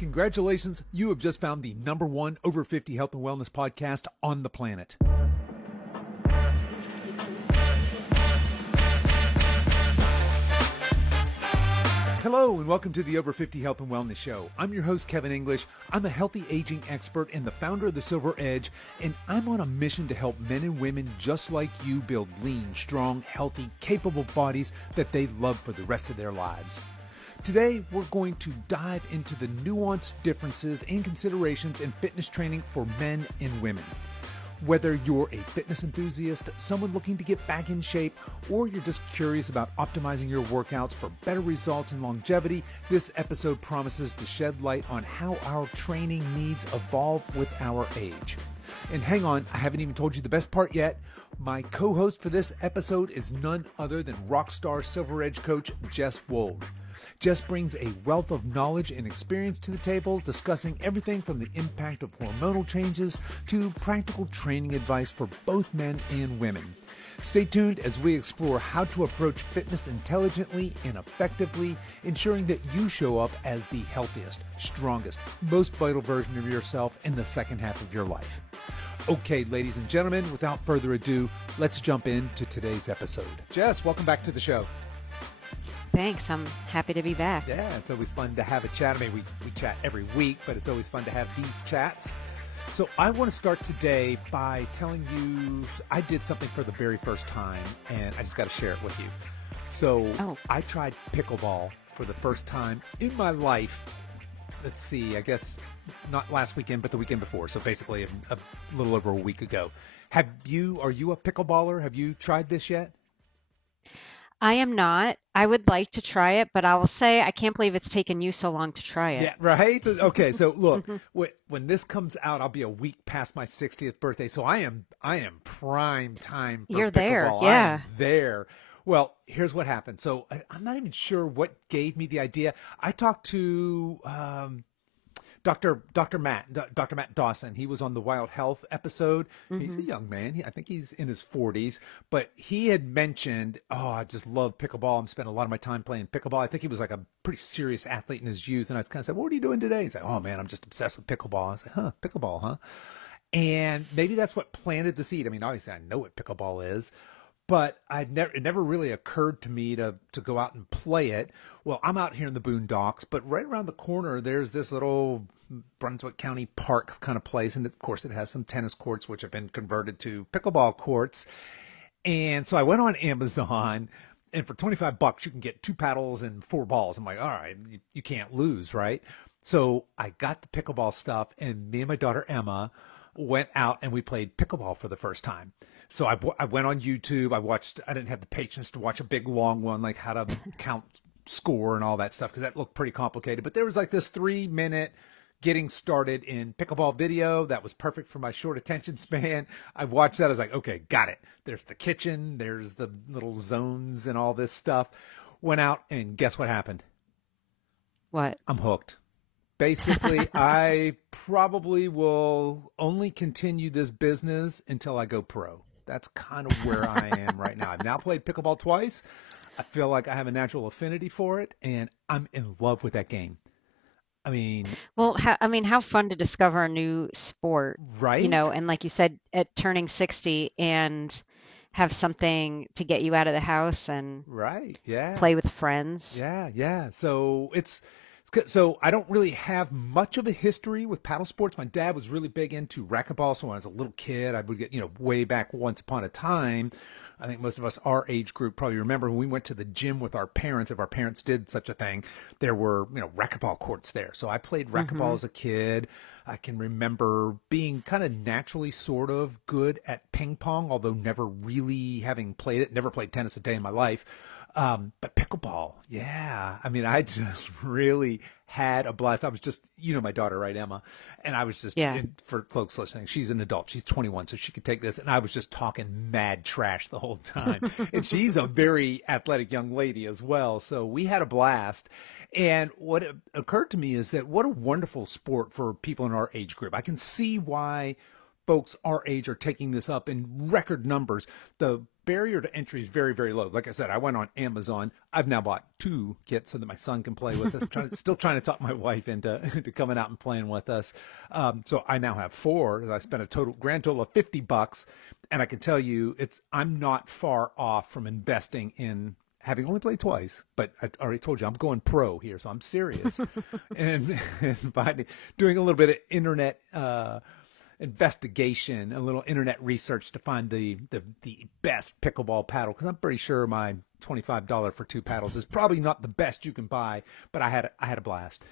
Congratulations, you have just found the #1 over 50 health and wellness podcast on the planet. Hello and welcome to the Over 50 Health and Wellness Show. I'm your host, Kevin English. I'm a healthy aging expert and the founder of The Silver Edge, and I'm on a mission to help men and women just like you build lean, strong, healthy, capable bodies that they love for the rest of their lives. Today, we're going to dive into the nuanced differences and considerations in fitness training for men and women. Whether you're a fitness enthusiast, someone looking to get back in shape, or you're just curious about optimizing your workouts for better results and longevity, this episode promises to shed light on how our training needs evolve with our age. And hang on, I haven't even told you the best part yet. My co-host for this episode is none other than rockstar Silver Edge coach Jess Wold. Jess brings a wealth of knowledge and experience to the table, discussing everything from the impact of hormonal changes to practical training advice for both men and women. Stay tuned as we explore how to approach fitness intelligently and effectively, ensuring that you show up as the healthiest, strongest, most vital version of yourself in the second half of your life. Okay, ladies and gentlemen, without further ado, let's jump into today's episode. Jess, welcome back to the show. Thanks. I'm happy to be back. Yeah, it's always fun to have a chat. I mean, we chat every week, but it's always fun to have these chats. So I want to start today by telling you I did something for the very first time, and I just got to share it with you. So I tried pickleball for the first time in my life. Let's see, I guess not last weekend, but the weekend before. So basically a little over a week ago. Are you a pickleballer? Have you tried this yet? I am not. I would like to try it, but I will say I can't believe it's taken you so long to try it. Yeah, right? Okay, so look, when this comes out, I'll be a week past my 60th birthday, so I am prime time for You're pickleball. there, yeah. I am there. Well, here's what happened. So I'm not even sure what gave me the idea. I talked to Dr. Matt Dawson. He was on the Wild Health episode. Mm-hmm. He's a young man. I think he's in his 40s, but he had mentioned, I just love pickleball. I'm spending a lot of my time playing pickleball. I think he was like a pretty serious athlete in his youth. And I kind of said, what are you doing today? He's like, oh man, I'm just obsessed with pickleball. I was like, pickleball, huh? And maybe that's what planted the seed. I mean, obviously I know what pickleball is, but it never really occurred to me to go out and play it. Well, I'm out here in the boondocks, but right around the corner, there's this little Brunswick County park kind of place. And of course, it has some tennis courts, which have been converted to pickleball courts. And so I went on Amazon, and for $25, you can get 2 paddles and 4 balls. I'm like, all right, you can't lose, right? So I got the pickleball stuff, and me and my daughter Emma went out and we played pickleball for the first time. So I went on YouTube. I didn't have the patience to watch a big long one, like how to count score and all that stuff, because that looked pretty complicated. But there was like this 3-minute getting started in pickleball video that was perfect for my short attention span. I watched that. I was like, okay, got it. There's the kitchen. There's the little zones and all this stuff. Went out, and guess what happened? What? I'm hooked. Basically, I probably will only continue this business until I go pro. That's kind of where I am right now. I've now played pickleball twice. I feel like I have a natural affinity for it, and I'm in love with that game. I mean, well, how fun to discover a new sport, right? And like you said, at turning 60 and have something to get you out of the house and play with friends. Yeah. So I don't really have much of a history with paddle sports. My dad was really big into racquetball. So when I was a little kid, I would get, way back once upon a time. I think most of us, our age group, probably remember when we went to the gym with our parents. If our parents did such a thing, there were, racquetball courts there. So I played racquetball as a kid. I can remember being kind of naturally sort of good at ping pong, although never really having played it. Never played tennis a day in my life. But pickleball, yeah. I mean, I just really had a blast. I was just, my daughter, right, Emma? And I was just, for folks listening, she's an adult. She's 21, so she could take this. And I was just talking mad trash the whole time. And she's a very athletic young lady as well. So we had a blast. And what occurred to me is that what a wonderful sport for people in our age group. I can see why folks our age are taking this up in record numbers. The barrier to entry is very, very low. Like I said, I went on Amazon. I've now bought 2 kits so that my son can play with us. I'm still trying to talk my wife into coming out and playing with us. So I now have 4. I spent a grand total of $50, and I can tell you, I'm not far off from investing in, having only played twice, but I already told you I'm going pro here, so I'm serious. and doing a little bit of internet investigation, a little internet research to find the best pickleball paddle, because I'm pretty sure my $25 for 2 paddles is probably not the best you can buy, but I had a blast.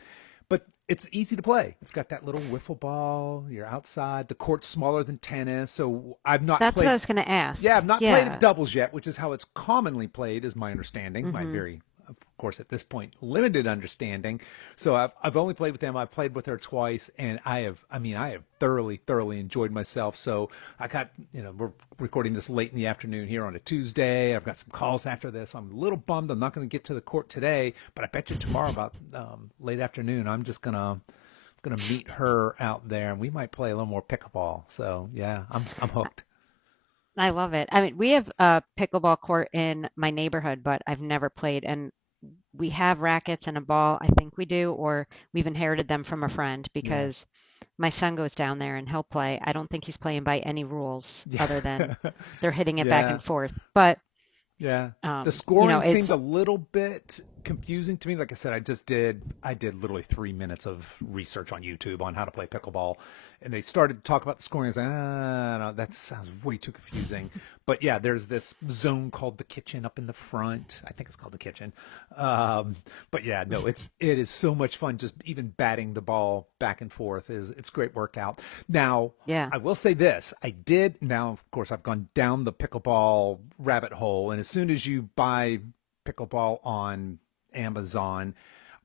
But it's easy to play. It's got that little wiffle ball. You're outside. The court's smaller than tennis, so I've not That's played. what I was going to ask. Yeah, I've not played at doubles yet, which is how it's commonly played, is my understanding. My very, of course, at this point, limited understanding. So I've only played with them. I've played with her twice, and I have thoroughly enjoyed myself. So I got, we're recording this late in the afternoon here on a Tuesday. I've got some calls after this. I'm a little bummed I'm not going to get to the court today, but I bet you tomorrow about late afternoon, I'm just gonna meet her out there, and we might play a little more pickleball. So yeah, I'm hooked. I love it. I mean, we have a pickleball court in my neighborhood, but I've never played. And we have rackets and a ball, I think we do, or we've inherited them from a friend, because my son goes down there and he'll play. I don't think he's playing by any rules other than they're hitting it back and forth. But yeah, the scoring seemed a little bit confusing to me. Like I said, I did literally 3 minutes of research on YouTube on how to play pickleball, and they started to talk about the scoring. I was like, no, that sounds way too confusing. But yeah, there's this zone called the kitchen up in the front. I think it's called the kitchen. But yeah, no, it is so much fun. Just even batting the ball back and forth it's a great workout. Now, I will say this: now, of course, I've gone down the pickleball rabbit hole, and as soon as you buy pickleball on Amazon,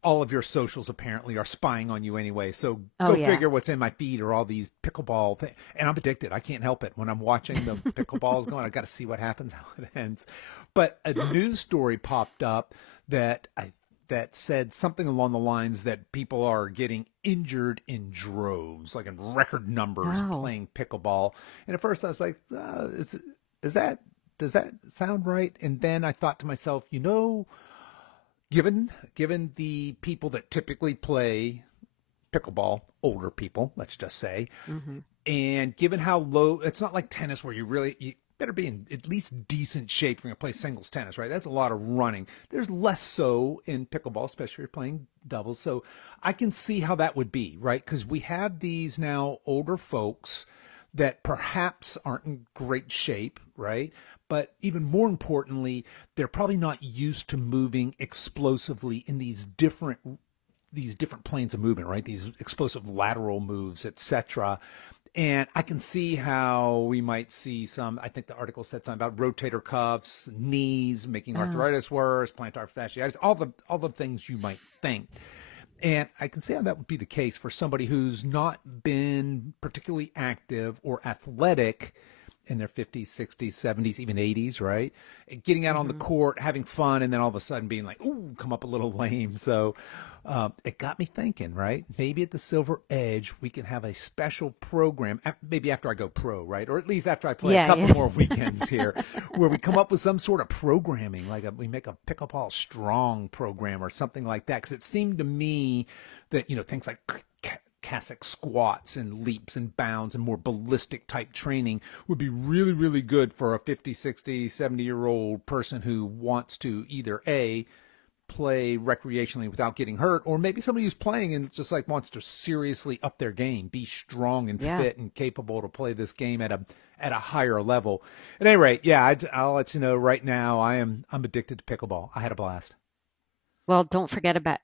all of your socials apparently are spying on you anyway. So go figure what's in my feed are all these pickleball things. And I'm addicted. I can't help it. When I'm watching the pickleballs going, I've got to see what happens, how it ends. But a news story popped up that said something along the lines that people are getting injured in droves, like in record numbers, playing pickleball. And at first I was like, does that sound right? And then I thought to myself, given the people that typically play pickleball, older people, let's just say, and given how low, it's not like tennis where you better be in at least decent shape if you're going to play singles tennis, right? That's a lot of running. There's less so in pickleball, especially if you're playing doubles. So I can see how that would be, right? Because we have these now older folks that perhaps aren't in great shape, right? But even more importantly, they're probably not used to moving explosively in these different planes of movement, right? These explosive lateral moves, etc. And I can see how we might see some, I think the article said something about rotator cuffs, knees, making arthritis worse, plantar fasciitis, all the things you might think. And I can see how that would be the case for somebody who's not been particularly active or athletic in their 50s, 60s, 70s, even 80s, right? And getting out on the court, having fun, and then all of a sudden being like, ooh, come up a little lame. So it got me thinking, right? Maybe at the Silver Edge, we can have a special program, maybe after I go pro, right? Or at least after I play a couple more weekends here, where we come up with some sort of programming, like we make a Pickleball Strong program or something like that. Because it seemed to me that, things like Cossack squats and leaps and bounds and more ballistic type training would be really, really good for a 50, 60, 70-year-old person who wants to either play recreationally without getting hurt, or maybe somebody who's playing and just like wants to seriously up their game, be strong and fit and capable to play this game at a higher level. At any rate, I'll let you know right now I'm addicted to pickleball. I had a blast. Well, don't forget about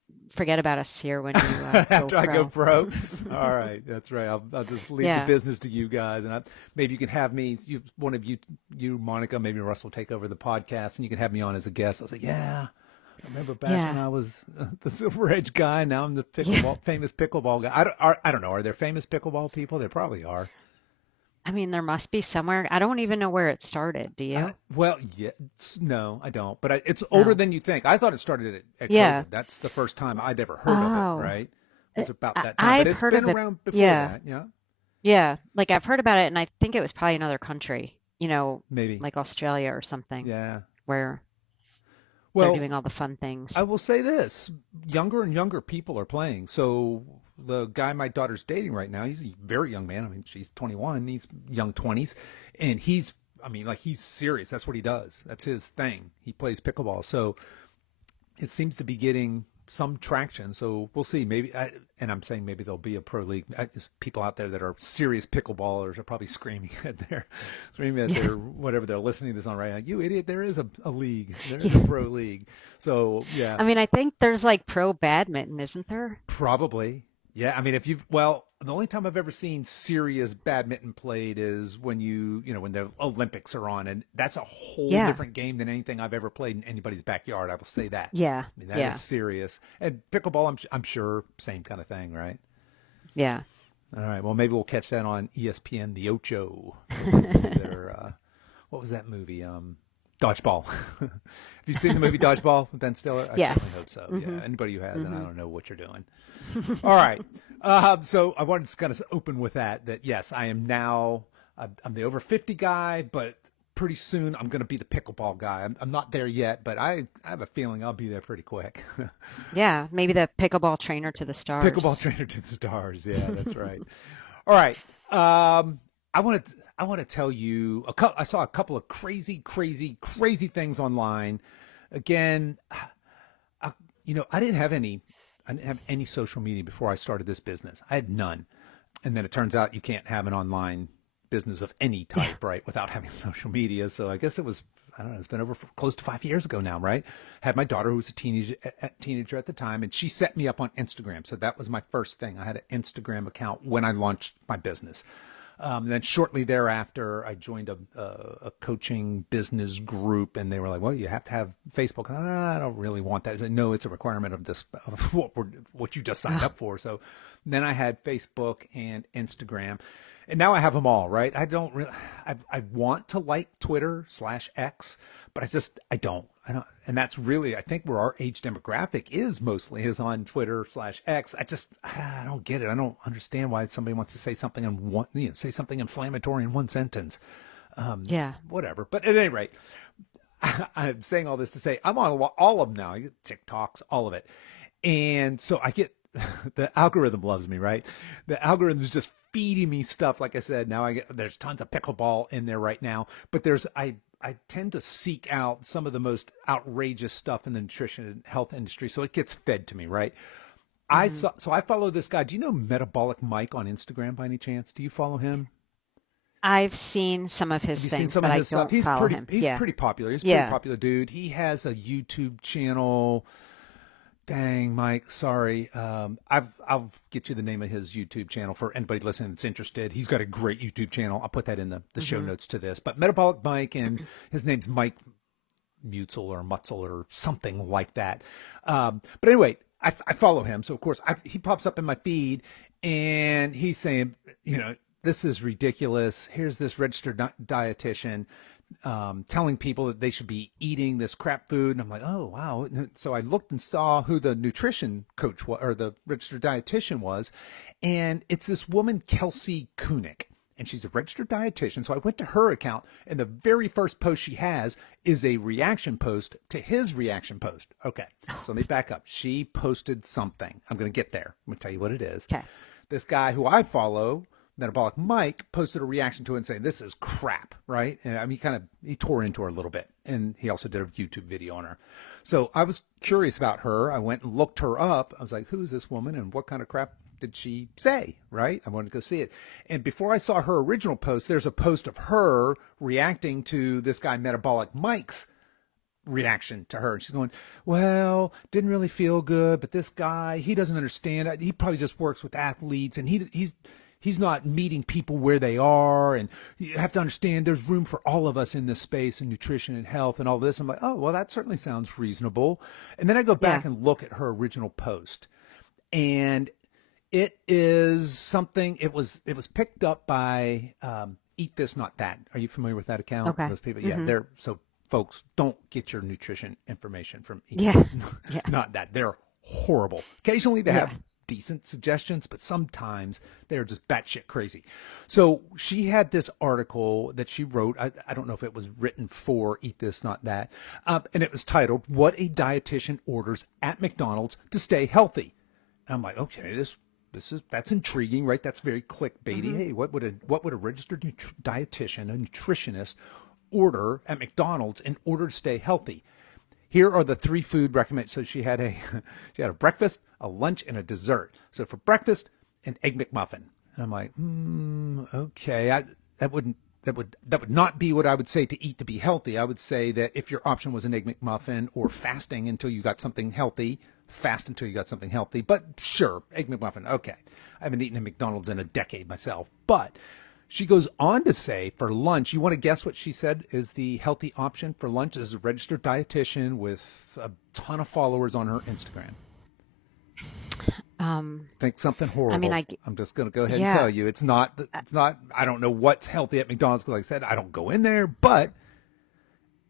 us here when you after I go pro. All right, that's right. I'll just leave the business to you guys, and maybe you can have me. One of you, Monica, maybe Russ will take over the podcast, and you can have me on as a guest. I was like, I remember back when I was the Silver Edge guy. Now I'm the famous pickleball guy. I don't know. Are there famous pickleball people? There probably are. I mean, there must be somewhere. I don't even know where it started. Do you? No, I don't. But it's older than you think. I thought it started at COVID. That's the first time I'd ever heard of it, right? It was about that time. But it's been around before that, yeah. Yeah, like I've heard about it, and I think it was probably another country, Maybe. like Australia or something, Yeah. where they're Well, doing all the fun I things. will say this: younger and younger people are playing. So the guy my daughter's dating right now, he's a very young man. I mean, she's 21, he's young 20s, and he's, I mean, like he's serious. That's what he does. That's his thing. He plays pickleball. So it seems to be getting some traction. So we'll see. Maybe, and I'm saying maybe there'll be a pro league. People out there that are serious pickleballers are probably screaming at their whatever they're listening to this on right now. You idiot! There is a league. There is a Yeah. pro league. So yeah, I mean, I think there's like pro badminton, isn't there? probably. Yeah, I mean, if you've, well, the only time I've ever seen serious badminton played is when when the Olympics are on, and that's a whole Yeah. different game than anything I've ever played in anybody's backyard. I will say that. Yeah. I mean, that is Yeah. serious. And pickleball, I'm sure, same kind of thing, right? Yeah. All right. Well, maybe we'll catch that on ESPN, the Ocho, for their, what was that movie? Dodgeball. Have you seen the movie Dodgeball with Ben Stiller? I certainly Yes. hope so. Hmm. Yeah. Anybody who hasn't, I Hmm. don't know what you're doing. All right. So I wanted to kind of open with that yes, I am now, I'm the over 50 guy, but pretty soon I'm going to be the pickleball guy. I'm not there yet, but I have a feeling I'll be there pretty quick. Yeah. Maybe the pickleball trainer to the Pickleball stars. trainer to the stars. Yeah, that's right. All right. I want to tell you I saw a couple of crazy, crazy, crazy things online. Again, I, I didn't have any social media before I started this business. I had none. And then it turns out you can't have an online business of any Yeah. type, right, without having social media. So I guess it was, I don't know, it's been over close to 5 years ago now, right? Had my daughter who was a teenager at the time, and she set me up on Instagram. So that was my first thing. I had an Instagram account when I launched my business. Then shortly thereafter, I joined a coaching business group, and they were like, "Well, you have to have Facebook." I don't really want that. I said, no, it's a requirement of this of what you just signed Oh, up for. So then I had Facebook and Instagram, and now I have them all. Right? I don't really. I want to like Twitter/X, but I don't. I don't, and that's really, I think, where our age demographic is mostly is on Twitter/X. I don't get it. I don't understand why somebody wants to say something in one, say something inflammatory in one sentence. yeah. Whatever. But at any rate, I'm saying all this to say I'm on all of them now. I get TikToks, all of it, and so I get the algorithm loves me, right? The algorithm is just feeding me stuff. Like I said, now there's tons of pickleball in there right now, but I tend to seek out some of the most outrageous stuff in the nutrition and health industry, so it gets fed to me, right? Hmm. I follow this guy. Do you know Metabolic Mike on Instagram by any chance? Do you follow him? I've seen some of Have his you seen things, some but of I his stuff? don't follow him. He's Yeah. pretty popular. He's a pretty Yeah. popular dude. He has a YouTube channel. Dang, Mike, sorry. I'll get you the name of his YouTube channel for anybody listening that's interested. He's got a great YouTube channel. I'll put that in the show Hmm. notes to this. But Metabolic Mike, and his name's Mike Mutzel or Mutzel or something like that. But anyway, I follow him. So, of course, he pops up in my feed, and he's saying, this is ridiculous. Here's this registered dietitian telling people that they should be eating this crap food. And I'm like, oh, wow. So I looked and saw who the nutrition coach was, or the registered dietitian was. And it's this woman, Kelsey Kunick. And she's a registered dietitian. So I went to her account, and the very first post she has is a reaction post to his reaction post. Okay. So let me back up. She posted something. I'm going to get there. I'm going to tell you what it is. Okay. This guy who I follow, Metabolic Mike, posted a reaction to it and saying, this is crap, right? And I mean, he tore into her a little bit. And he also did a YouTube video on her. So I was curious about her. I went and looked her up. I was like, who is this woman and what kind of crap did she say, right? I wanted to go see it. And before I saw her original post, there's a post of her reacting to this guy, Metabolic Mike's reaction to her. And she's going, well, didn't really feel good, but this guy, he doesn't understand. He probably just works with athletes, and he's not meeting people where they are. And you have to understand there's room for all of us in this space, and nutrition and health and all this. I'm like, oh, well, that certainly sounds reasonable. And then I go Yeah. back and look at her original post, and it is something, it was picked up by Eat This Not That. Are you familiar with that account? Okay. Those people, yeah, Hmm. they're so folks, don't get your nutrition information from Eat Yeah. This Yeah. Not That. They're horrible. Occasionally they Yeah. have decent suggestions, but sometimes they're just batshit crazy. So she had this article that she wrote. I don't know if it was written for Eat This, Not That. And it was titled, What a Dietitian Orders at McDonald's to Stay Healthy. And I'm like, okay, that's intriguing, right? That's very clickbaity. Mm-hmm. Hey, what would a registered dietitian, a nutritionist, order at McDonald's in order to stay healthy? Here are the 3 food recommendations. So she had a breakfast, a lunch, and a dessert. So for breakfast, an Egg McMuffin. And I'm like, okay, that would not be what I would say to eat to be healthy. I would say that if your option was an Egg McMuffin or fasting until you got something healthy, fast until you got something healthy. But sure, Egg McMuffin, okay. I haven't eaten at McDonald's in a decade myself. But she goes on to say for lunch, you want to guess what she said is the healthy option for lunch as a registered dietitian with a ton of followers on her Instagram? Think something horrible. I mean, I'm just going to go ahead and tell you, it's not, I don't know what's healthy at McDonald's. Like I said, I don't go in there, but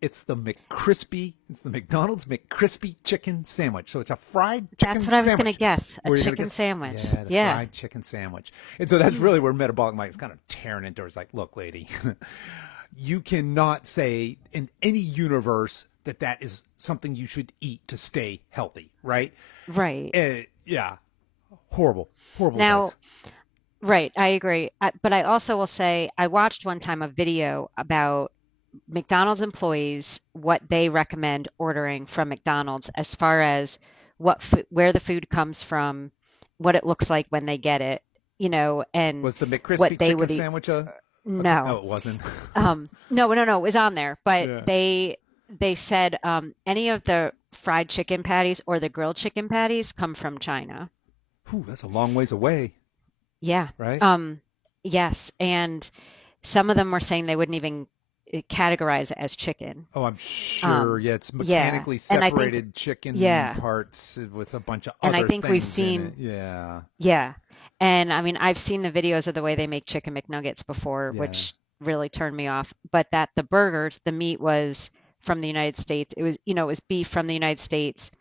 it's the McDonald's McCrispy chicken sandwich. So it's a fried chicken sandwich. That's what I was going to guess. A chicken sandwich. Yeah, fried chicken sandwich. And so that's really where Metabolic Mike is kind of tearing into her. It's like, look, lady, you cannot say in any universe that is something you should eat to stay healthy, right? Right. Yeah. Horrible Now, advice. right, I agree. But I also will say I watched one time a video about McDonald's employees, what they recommend ordering from McDonald's as far as where the food comes from, what it looks like when they get it, and Was the McCrispy what they chicken would eat. sandwich No. No, it wasn't. No, it was on there, but Yeah. they said any of the fried chicken patties or the grilled chicken patties come from China. Whew, that's a long ways away, Yeah. right? Yes, and some of them were saying they wouldn't even categorize it as chicken. Oh, I'm sure. Yeah, it's yeah, mechanically and I think separated chicken parts with a bunch of and other I think things we've in seen it. Yeah. yeah, and I mean I've seen the videos of the way they make chicken McNuggets before, Yeah. which really turned me off. But that the burgers, the meat was from the United States. It was it was beef from the United States.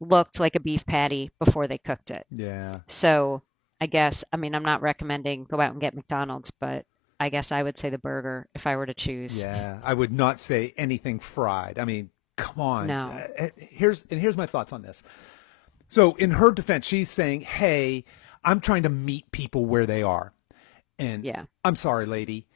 Looked like a beef patty before they cooked it. Yeah. So I guess I'm not recommending go out and get McDonald's, but I guess I would say the burger if I were to choose. Yeah. I would not say anything fried. I mean, come on. No. Here's my thoughts on this. So in her defense, she's saying, hey, I'm trying to meet people where they are. And Yeah. I'm sorry, lady.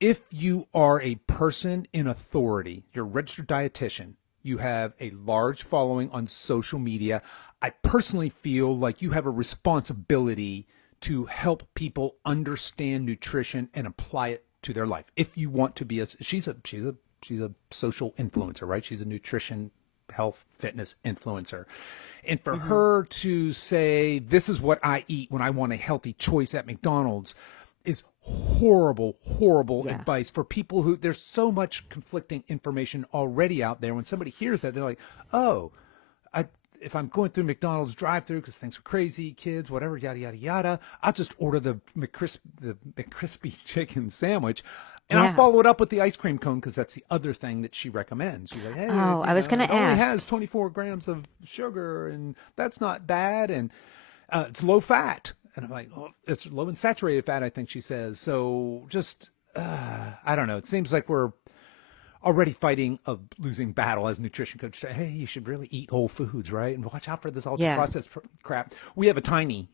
If you are a person in authority, you're a registered dietitian, you have a large following on social media, I personally feel like you have a responsibility to help people understand nutrition and apply it to their life. If you want to be she's a social influencer, right? She's a nutrition, health, fitness influencer. And for her to say, this is what I eat when I want a healthy choice at McDonald's is horrible advice for people who there's so much conflicting information already out there. When somebody hears that, they're like, oh, if I'm going through McDonald's drive-through because things are crazy, kids, whatever, yada, yada, yada, I'll just order the McCrispy chicken sandwich. And I'll follow it up with the ice cream cone because that's the other thing that she recommends. She's like, hey, I was going to it only ask. has 24 grams of sugar, and that's not bad. And it's low fat. And I'm like, oh, it's low in saturated fat, I think she says. So just, I don't know. It seems like we're already fighting a losing battle as a nutrition coach. Hey, you should really eat whole foods, right? And watch out for this ultra-processed crap. We have a tiny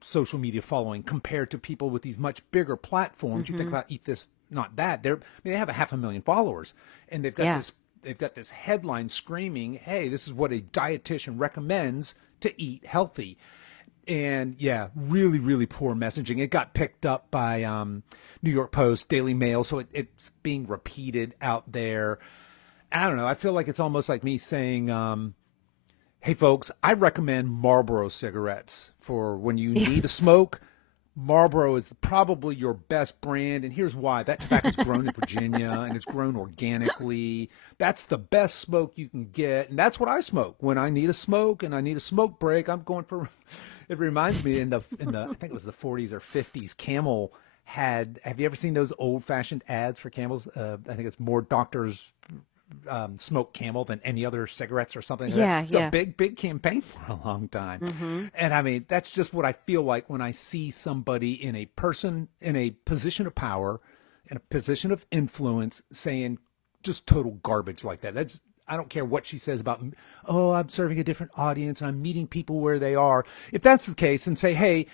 social media following compared to people with these much bigger platforms. You think about Eat This, Not That. They have 500,000 followers, and they've got this headline screaming, hey, this is what a dietitian recommends to eat healthy. And yeah, really, really poor messaging. It got picked up by New York Post, Daily Mail, so it's being repeated out there. I don't know. I feel like it's almost like me saying, hey, folks, I recommend Marlboro cigarettes for when you need a smoke. Marlboro is probably your best brand, and here's why. That tobacco is grown in Virginia, and it's grown organically. That's the best smoke you can get, and that's what I smoke. When I need a smoke and I need a smoke break, I'm going for it reminds me in the I think it was the 40s or 50s, Camel have you ever seen those old-fashioned ads for Camels? I think it's more doctors smoked Camel than any other cigarettes or something like that. Yeah, It's a yeah. big campaign for a long time. Hmm. And I mean, that's just what I feel like when I see somebody in a person in a position of power, in a position of influence, saying just total garbage like that. That's I don't care what she says about, oh, I'm serving a different audience and I'm meeting people where they are. If that's the case, and say, hey,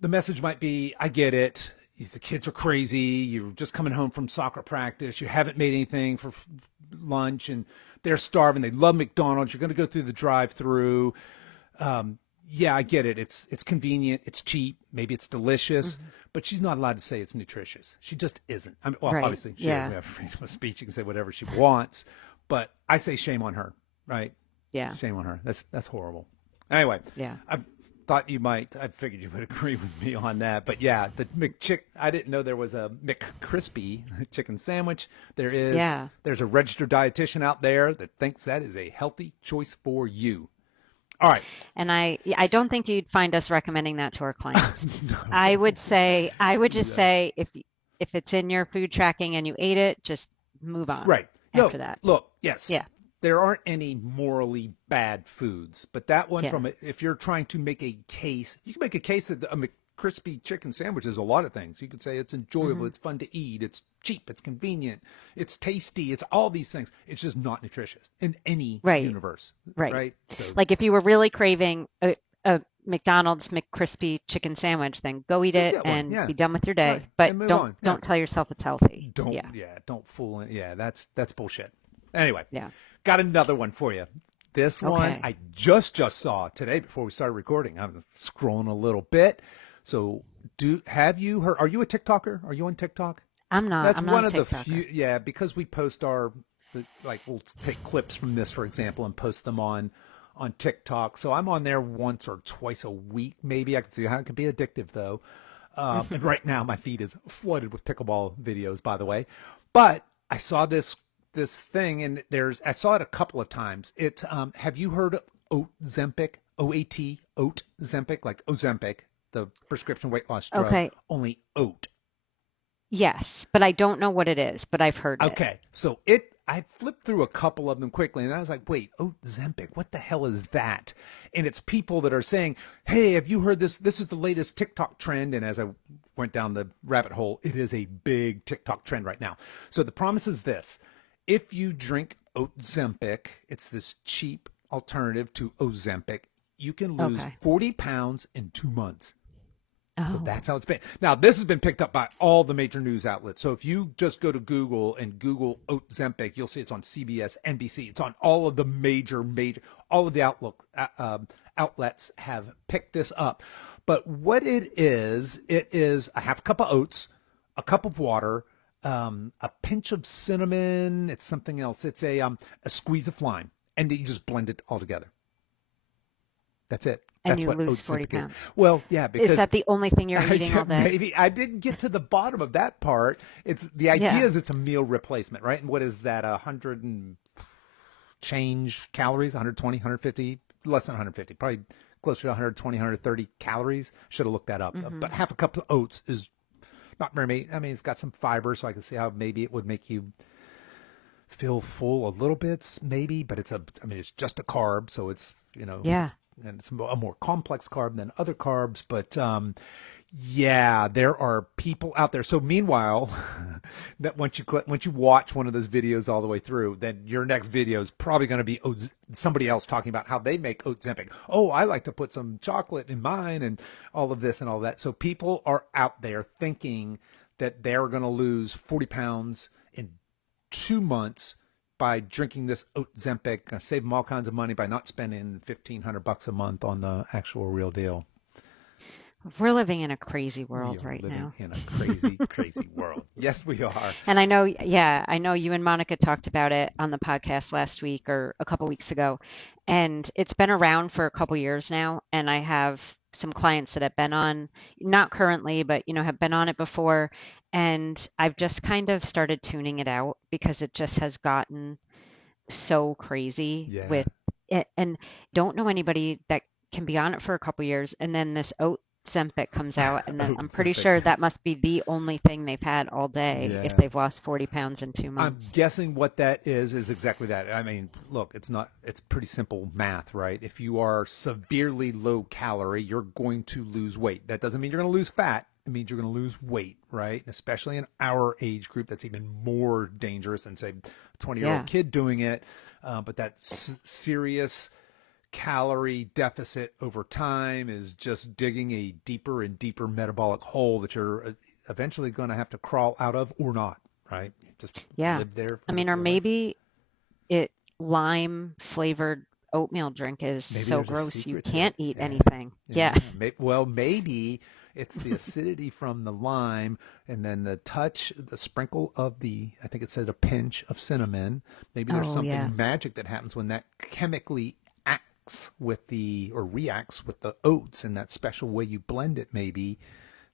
the message might be, I get it. The kids are crazy. You're just coming home from soccer practice. You haven't made anything for lunch and they're starving. They love McDonald's. You're going to go through the drive-through. Yeah, I get it. It's convenient. It's cheap. Maybe it's delicious, Hmm. but she's not allowed to say it's nutritious. She just isn't. I mean, well, Right. obviously she doesn't Yeah. have freedom of speech. She can say whatever she wants, but I say shame on her, right? Yeah. Shame on her. That's horrible. Anyway, Yeah. I thought you might. I figured you would agree with me on that. But yeah, the McChick. I didn't know there was a McCrispy chicken sandwich. There is. Yeah. There's a registered dietitian out there that thinks that is a healthy choice for you. All right. And I don't think you'd find us recommending that to our clients. No. I would just Yes. say if it's in your food tracking and you ate it, just move on Right. No. after that. Look. Yes. Yeah. There aren't any morally bad foods, but that one Yeah. if you're trying to make a case, you can make a case that a McCrispy chicken sandwich is a lot of things. You could say it's enjoyable, Hmm. it's fun to eat, it's cheap, it's convenient, it's tasty, it's all these things. It's just not nutritious in any Right. universe, Right. right? So Like if you were really craving a McDonald's McCrispy chicken sandwich, then go eat go it get one, and yeah, be done with your day. right, But and move don't on. Yeah. don't tell yourself it's healthy. Don't, Yeah. yeah, don't fool it. Yeah, that's bullshit. Anyway, Yeah. got another one for you. This one Okay. I just saw today before we started recording. I'm scrolling a little bit. So, have you heard? Are you a TikToker? Are you on TikTok? I'm not. That's I'm one not a of the TikToker. few. Yeah, because we post like we'll take clips from this, for example, and post them on TikTok. So I'm on there once or twice a week, maybe. I can see how it can be addictive, though. And right now, my feed is flooded with pickleball videos, by the way. But I saw this thing, and I saw it a couple of times. Have you heard of Ozempic? OAT, Ozempic, like Ozempic, the prescription weight loss drug. Okay. Only oat. Yes, but I don't know what it is, but I've heard it. Okay, so I flipped through a couple of them quickly, and I was like, wait, Ozempic, what the hell is that? And it's people that are saying, hey, have you heard this? This is the latest TikTok trend. And as I went down the rabbit hole, it is a big TikTok trend right now. So the promise is this. If you drink Ozempic, it's this cheap alternative to Ozempic, you can lose Okay. 40 pounds in 2 months. So Oh, that's how it's been. Now, this has been picked up by all the major news outlets. So if you just go to Google and Google Ozempic, you'll see it's on CBS, NBC. It's on all of the major, all of the outlets have picked this up. But what it is a half cup of oats, a cup of water, a pinch of cinnamon. It's something else. It's a squeeze of lime, and then you just blend it all together. That's it. and That's you what lose 40 Ozempic is. pounds. Well, yeah, because Is that the only thing you're eating all day? maybe I didn't get to the bottom of that part. It's the idea Yeah. is it's a meal replacement, right? And what is that? 100 and change calories, 120, 150, less than 150, probably closer to 120, 130 calories. Should have looked that up. Mm-hmm. But half a cup of oats is not very many. I mean, it's got some fiber, so I can see how maybe it would make you feel full a little bit, maybe. But it's just a carb, so it's Yeah. and it's a more complex carb than other carbs. But yeah, there are people out there. So meanwhile, that once you watch one of those videos all the way through, then your next video is probably going to be somebody else talking about how they make Ozempic. Oh, I like to put some chocolate in mine and all of this and all that. So people are out there thinking that they're going to lose 40 pounds in 2 months by drinking this Ozempic, save them all kinds of money by not spending $1,500 a month on the actual real deal. We're living in a crazy We world are right living now. in a crazy, crazy world. Yes, we are. And I know you and Monica talked about it on the podcast last week or a couple weeks ago. And it's been around for a couple years now. And I have some clients that have been on, not currently, but have been on it before. And I've just kind of started tuning it out because it just has gotten so crazy Yeah. with it. And don't know anybody that can be on it for a couple years. And then this Zempic comes out, and then Oh, I'm pretty Ozempic. sure that must be the only thing they've had all day if Yeah. they've lost 40 pounds in two I'm months. guessing what that is exactly that. I mean, look, it's pretty simple math, right? If you are severely low calorie, you're going to lose weight. That doesn't mean you're going to lose fat. It means you're going to lose weight, right? Especially in our age group, that's even more dangerous than, say, a 20-year-old Yeah, kid doing it. But that serious calorie deficit over time is just digging a deeper and deeper metabolic hole that you're eventually going to have to crawl out of or not, right? Just yeah. live there for I the mean, rest or of your life. maybe it lime flavored oatmeal drink is Maybe so there's a gross you secret to it. can't eat Yeah. anything. Yeah. Yeah. Well, maybe it's the acidity from the lime and then the touch, the sprinkle of I think it said a pinch of cinnamon. Maybe there's Oh, yeah. something magic that happens when that chemically acts or reacts with the oats in that special way you blend it, maybe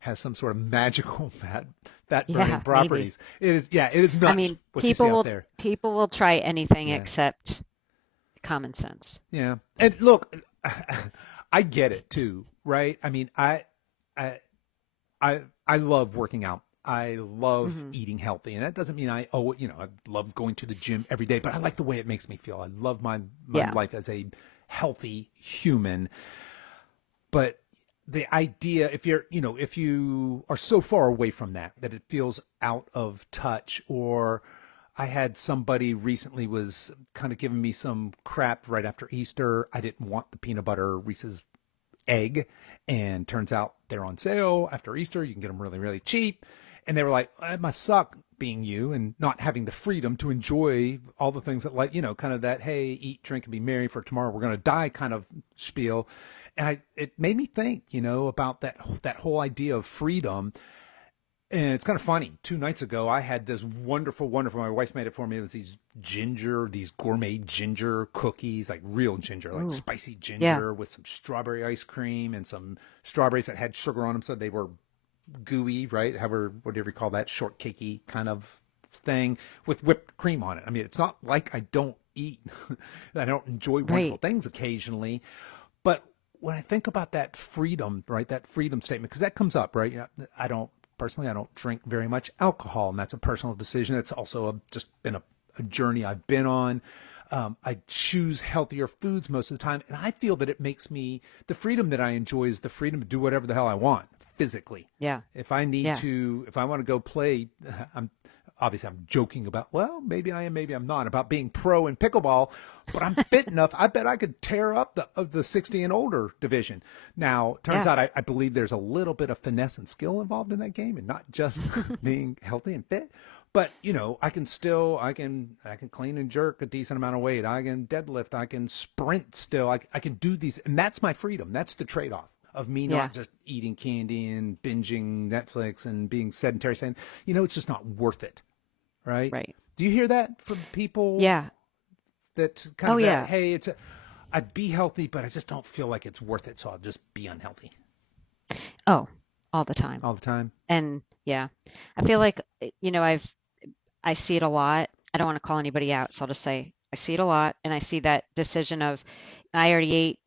has some sort of magical fat burning Yeah, maybe. properties. It is I nuts mean, what you see out there. people will try anything Yeah. except common sense. Yeah. And look, I get it too, right? I mean, I, I love working out. I love Hmm. eating healthy, and that doesn't mean I love going to the gym every day, but I like the way it makes me feel. I love my Yeah. life as a healthy human. But the idea, if you are so far away from that it feels out of touch, or I had somebody recently was kind of giving me some crap right after Easter. I didn't want the peanut butter Reese's egg, and turns out they're on sale after Easter. You can get them really, really cheap. And they were like, it must suck being you and not having the freedom to enjoy all the things that, like, kind of that, hey, eat, drink, and be merry, for tomorrow we're going to die kind of spiel. And it made me think, about that whole idea of freedom. And it's kind of funny. 2 nights ago, I had this wonderful, my wife made it for me. It was these gourmet ginger cookies, like real ginger, like Ooh. spicy Yeah. ginger with some strawberry ice cream and some strawberries that had sugar on them. So they were gooey, right? Whatever you call that, shortcakey kind of thing with whipped cream on it. I mean, it's not like I don't eat, I don't enjoy wonderful Right. things occasionally, but when I think about that freedom, right, that freedom statement, because that comes up, right? I don't drink very much alcohol, and that's a personal decision. It's also just been a journey I've been on. I choose healthier foods most of the time, and I feel that it makes me, the freedom that I enjoy is the freedom to do whatever the hell I want physically. Yeah. If Yeah. I want to go play, I'm joking about, well, maybe I am, maybe I'm not, about being pro in pickleball, but I'm fit enough. I bet I could tear up the 60 and older division. Now, turns Yeah. out I believe there's a little bit of finesse and skill involved in that game, and not just being healthy and fit. But I can clean and jerk a decent amount of weight. I can deadlift. I can sprint still. I can do these, and that's my freedom. That's the trade off of me Yeah. not just eating candy and binging Netflix and being sedentary, saying, it's just not worth it. Right? Right. Do you hear that from people Yeah. that's kind Oh, of that, yeah. hey, I'd be healthy, but I just don't feel like it's worth it, so I'll just be unhealthy Oh, all the time. all the time? And yeah, I feel like, I see it a lot. I don't want to call anybody out, so I'll just say I see it a lot, and I see that decision of I already ate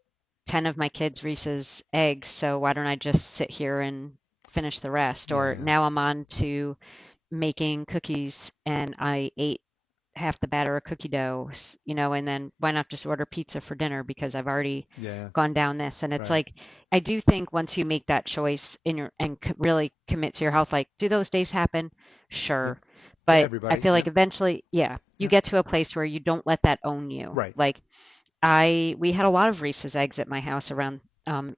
10 of my kids' Reese's eggs, so why don't I just sit here and finish the rest? Or Yeah, now I'm on to making cookies and I ate half the batter of cookie dough, and then why not just order pizza for dinner because I've already yeah, gone down this. And it's right. like, I do think once you make that choice really commit to your health, like, do those days happen? Yep. Sure. To But I everybody. feel like Yep. eventually, yeah, you Yep. get to a place where you don't let that own you. Right. Like, we had a lot of Reese's eggs at my house around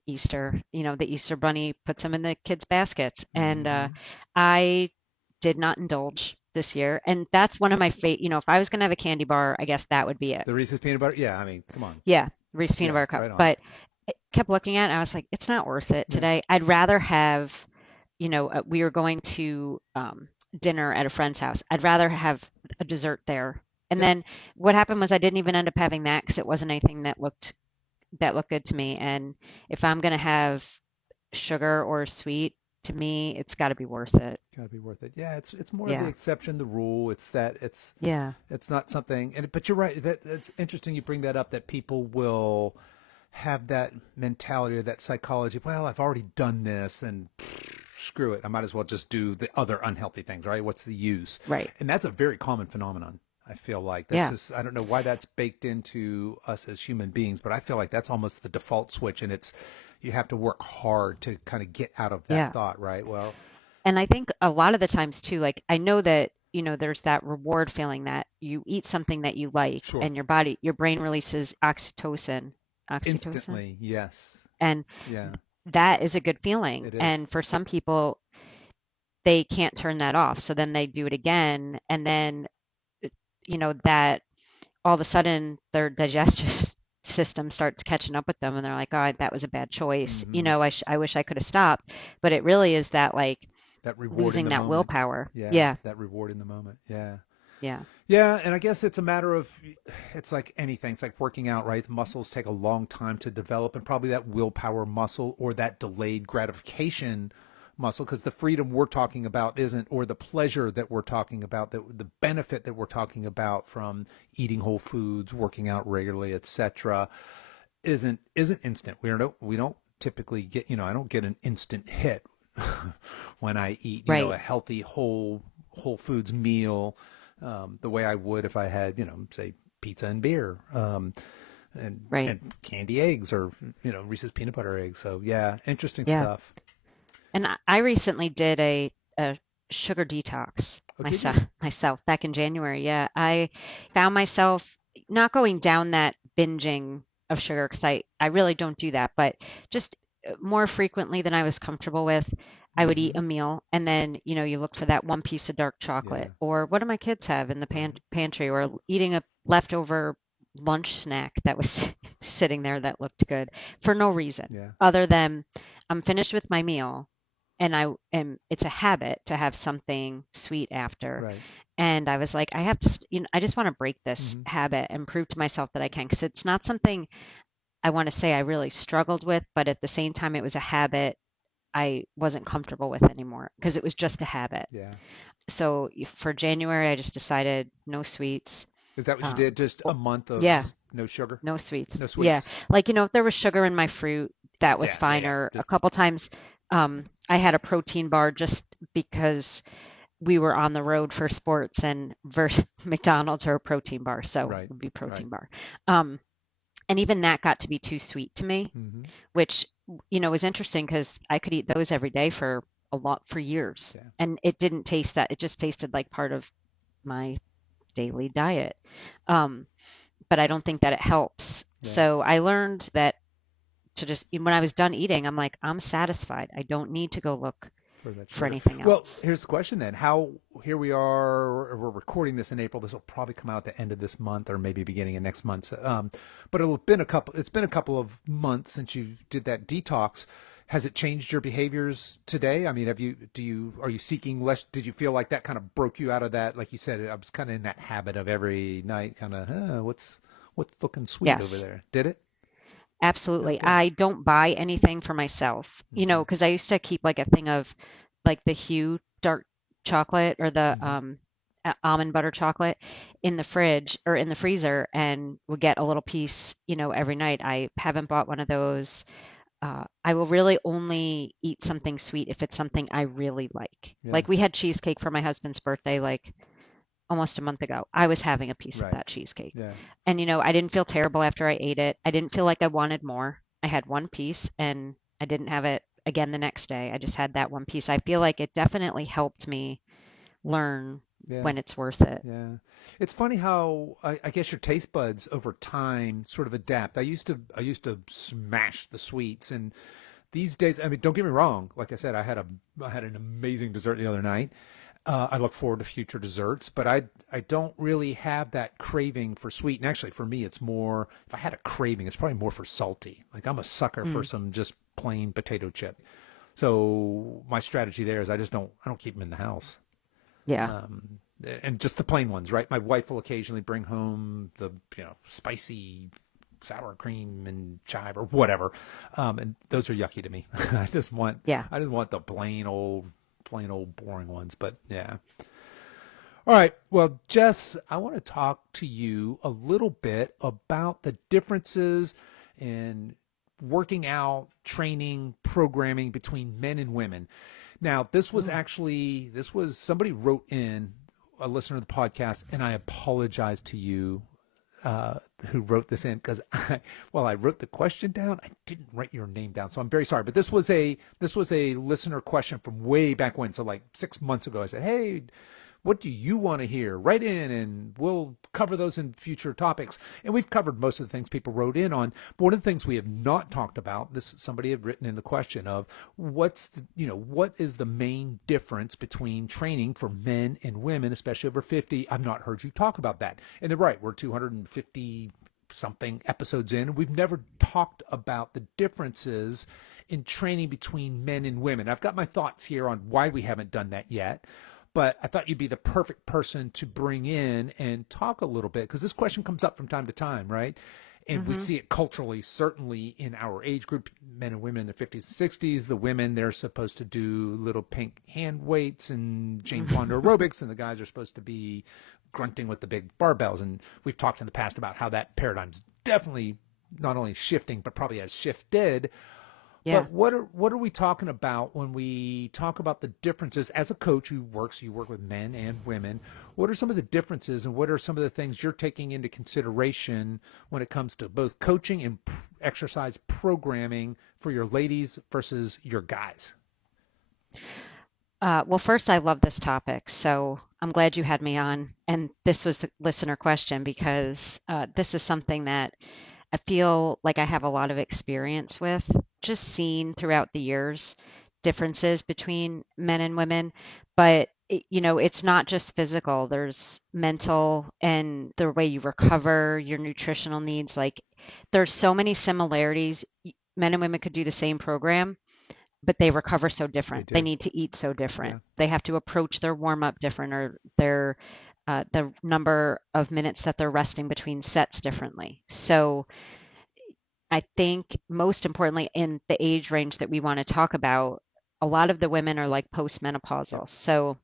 Easter. The Easter bunny puts them in the kids' baskets, and Mm-hmm. I did not indulge this year. And that's one of my favorite. If I was gonna have a candy bar, I guess that would be it. The Reese's peanut butter. Yeah, I mean, come on. Yeah, Reese's peanut Yeah, butter cup. right on. But I kept looking at it, and I was like, it's not worth it Yeah. today. I'd rather have, we were going to dinner at a friend's house. I'd rather have a dessert there. And Yep. then what happened was I didn't even end up having that because it wasn't anything that looked good to me. And if I'm gonna have sugar or sweet, to me, it's got to be worth it. Gotta be worth it. Yeah, it's more the Yeah. exception, the rule. Yeah. It's not something. But you're right. That's interesting. You bring that up. That people will have that mentality or that psychology. Well, I've already done this, and screw it. I might as well just do the other unhealthy things, right? What's the use? Right. And that's a very common phenomenon. I feel like that's Yeah. just, I don't know why that's baked into us as human beings, but I feel like that's almost the default switch. And it's, you have to work hard to kind of get out of that Yeah. thought, right? Well, And I think a lot of the times too, like I know that, there's that reward feeling that you eat something that you like sure. and your brain releases oxytocin, Instantly. Yes. and Yeah, that is a good feeling. it is. And for some people, they can't turn that off. So then they do it again. And then, that all of a sudden their digestive system starts catching up with them and they're like, oh, that was a bad choice. Hmm. I wish I could have stopped. But it really is that like That reward in losing the that moment. willpower. Yeah, Yeah. that reward in the moment. Yeah. Yeah. Yeah, and I guess it's a matter of, it's like anything. It's like working out, right? The muscles take a long time to develop, and probably that willpower muscle or that delayed gratification muscle, because the freedom we're talking about isn't, or the pleasure that we're talking about, that the benefit that we're talking about from eating whole foods, working out regularly, etc., isn't instant. We don't typically get, I don't get an instant hit when I eat, Right. a healthy whole foods meal, the way I would if I had, say pizza and beer, Right. and candy eggs, or, Reese's peanut butter eggs. So yeah, interesting Yeah. stuff. And I recently did a sugar detox Oh, did myself you? myself back in January. Yeah. I found myself not going down that binging of sugar because I really don't do that, but just more frequently than I was comfortable with. I would eat Hmm. a meal and then, you look for that one piece of dark Yeah. chocolate or what do my kids have in the Right. pantry or eating a leftover lunch snack that was sitting there that looked good for no reason Yeah. other than I'm finished with my meal and it's a habit to have something sweet after. Right. And I was like, I have to, I just want to break this Hmm. habit and prove to myself that I can, because it's not something I want to say I really struggled with, but at the same time, it was a habit I wasn't comfortable with anymore because it was just a habit. Yeah. So for January, I just decided no sweets. Is that what you Um, did? Just a month of yeah, no sugar, no sweets. no Yeah. sweets? Like, if there was sugar in my fruit, that was Yeah. Yeah. fine. Yeah. Or a Just couple times, I had a protein bar just because we were on the road for sports and McDonald's are a protein bar, so it right. would be Right. protein bar. Um, and even that got to be too sweet to me, Hmm. which, was interesting because I could eat those every day for a lot for years. Yeah. And it didn't taste that. It just tasted like part of my daily diet. Um, but I don't think that it helps. Yeah. So I learned that to just, when I was done eating, I'm like, I'm satisfied. I don't need to go look For that for sugar. anything Well, else. here's the question then. How, here we are, we're recording this in April. This will probably come out at the end of this month or maybe beginning of next month. But it's been a couple of months since you did that detox. Has it changed your behaviors today? I mean, are you seeking less? Did you feel like that kind of broke you out of that? Like you said, I was kind of in that habit of every night kind of, what's looking sweet over Yes. there? Did it? Oh, Absolutely. good. I don't buy anything for myself, Hmm. because I used to keep like a thing of like the Hu dark chocolate or the Hmm. almond butter chocolate in the fridge or in the freezer and would get a little piece, every night. I haven't bought one of those. I will really only eat something sweet if it's something I really like. Yeah. Like we had cheesecake for my husband's birthday like almost a month ago. I was having a piece of Right. that cheesecake. Yeah. And I didn't feel terrible after I ate it. I didn't feel like I wanted more. I had one piece and I didn't have it again the next day. I just had that one piece. I feel like it definitely helped me learn Yeah. when it's worth it. Yeah, it's funny how I guess your taste buds over time sort of adapt. I used to smash the sweets, and these days, I mean, don't get me wrong. Like I said, I had an amazing dessert the other night. I look forward to future desserts, but I don't really have that craving for sweet. And actually, for me, it's more, if I had a craving, it's probably more for salty. Like I'm a sucker for Mm, some just plain potato chip. So my strategy there is I don't keep them in the house, yeah. um, and just the plain ones, right? My wife will occasionally bring home the spicy sour cream and chive or whatever, and those are yucky to me. I just want Yeah. I just want the plain old boring ones. But yeah. All right. Well, Jess, I want to talk to you a little bit about the differences in working out, training, programming between men and women. Now, this was somebody wrote in, a listener of the podcast, and I apologize to you who wrote this in, because while I wrote the question down, I didn't write your name down, so I'm very sorry. But this was a listener question from way back when, so like 6 months ago. I said, hey, what do you want to hear? Write in, and we'll cover those in future topics. And we've covered most of the things people wrote in on. But one of the things we have not talked about, this somebody had written in the question of what is the main difference between training for men and women, especially over 50. I've not heard you talk about that. And they're right. We're 250 something episodes in. We've never talked about the differences in training between men and women. I've got my thoughts here on why we haven't done that yet. But I thought you'd be the perfect person to bring in and talk a little bit, because this question comes up from time to time, right? And we see it culturally, certainly in our age group, men and women in their 50s and 60s. The women, they're supposed to do little pink hand weights and Jane Fonda aerobics, and the guys are supposed to be grunting with the big barbells. And we've talked in the past about how that paradigm's definitely not only shifting, but probably has shifted. Yeah. But what are we talking about when we talk about the differences? As a coach who you work with men and women, what are some of the differences, and what are some of the things you're taking into consideration when it comes to both coaching and exercise programming for your ladies versus your guys? Well, first, I love this topic, so I'm glad you had me on. And this was the listener question because this is something that I feel like I have a lot of experience with, just seen throughout the years differences between men and women. But it's not just physical. There's mental and the way you recover, your nutritional needs. Like there's so many similarities. Men and women could do the same program, but they recover so different. They need to eat so different. Yeah. They have to approach their warm up different, or their the number of minutes that they're resting between sets differently. So I think most importantly, in the age range that we want to talk about, a lot of the women are like postmenopausal. So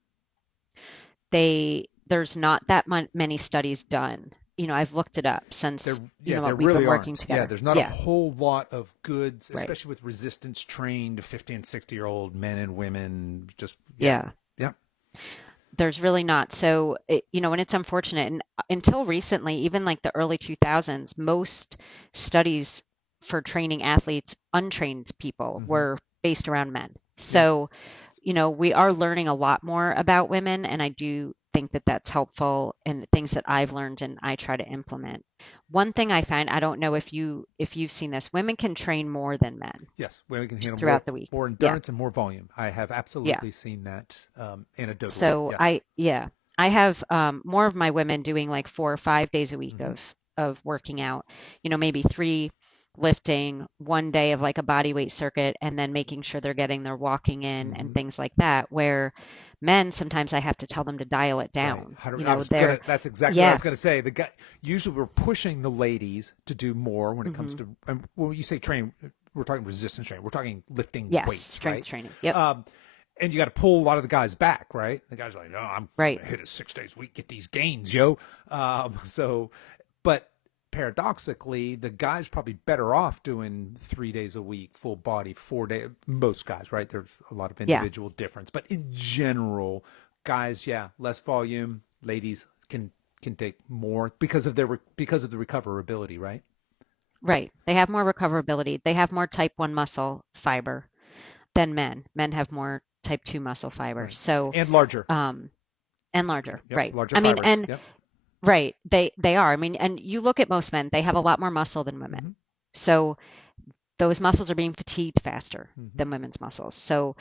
there's not that many studies done. I've looked it up since we've really been working aren't. together. Yeah, there's not a whole lot of goods, Right. especially with resistance trained 50 and 60-year-old men and women. Just Yeah. yeah. There's really not. So, and it's unfortunate. And until recently, even like the early 2000s, most studies for training athletes, untrained people, were based around men. So, we are learning a lot more about women, and I do think that that's helpful and things that I've learned and I try to implement. One thing I find, I don't know if you've seen this, women can train more than men. Yes, women can handle throughout the week. more endurance and more volume. I have absolutely seen that anecdotally. So yes. I have more of my women doing like 4 or 5 days a week of working out. Maybe 3 lifting, 1 day of like a body weight circuit, and then making sure they're getting their walking in and things like that. Where men, sometimes I have to tell them to dial it down. Right. That's exactly what I was going to say. The guy, usually we're pushing the ladies to do more when it comes to, and when you say train, we're talking resistance training. We're talking lifting weights, strength right? training. Yep. And you got to pull a lot of the guys back, right? The guys are like, no, I'm going to hit it 6 days a week, get these gains, yo. But paradoxically, the guy's probably better off doing 3 days a week, full body, 4 days. Most guys, right? There's a lot of individual difference, but in general, guys, less volume. Ladies can take more because of the recoverability, right? Right. They have more recoverability. They have more type 1 muscle fiber than men. Men have more type 2 muscle fiber. Right. So and larger. Yep, right. Larger fibers. And right, they are. And you look at most men, they have a lot more muscle than women. So those muscles are being fatigued faster than women's muscles. So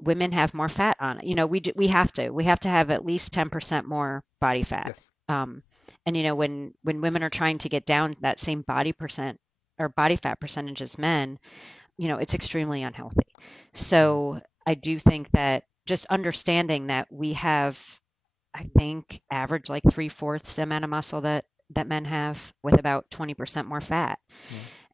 women have more fat on it. We have to have at least 10% more body fat. Yes. And when women are trying to get down that same body percent or body fat percentage as men, it's extremely unhealthy. So I do think that just understanding that we have, I think, average like 3/4 the amount of muscle that men have, with about 20% more fat.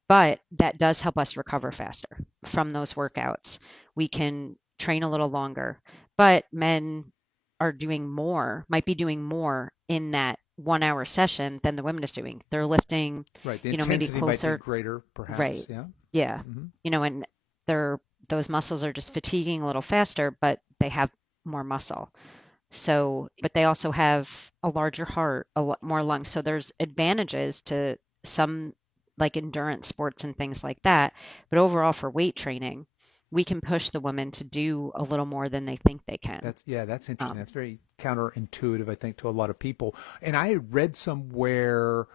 But that does help us recover faster from those workouts. We can train a little longer, but men might be doing more in that 1 hour session than the women is doing. They're lifting, right. The maybe intensity closer, might be greater, perhaps. right. Yeah. Yeah. Hmm. And they're those muscles are just fatiguing a little faster, but they have more muscle. So, but they also have a larger heart, a lot more lungs. So there's advantages to some like endurance sports and things like that. But overall, for weight training, we can push the women to do a little more than they think they can. That's interesting. Um, That's very counterintuitive, I think, to a lot of people. And I read somewhere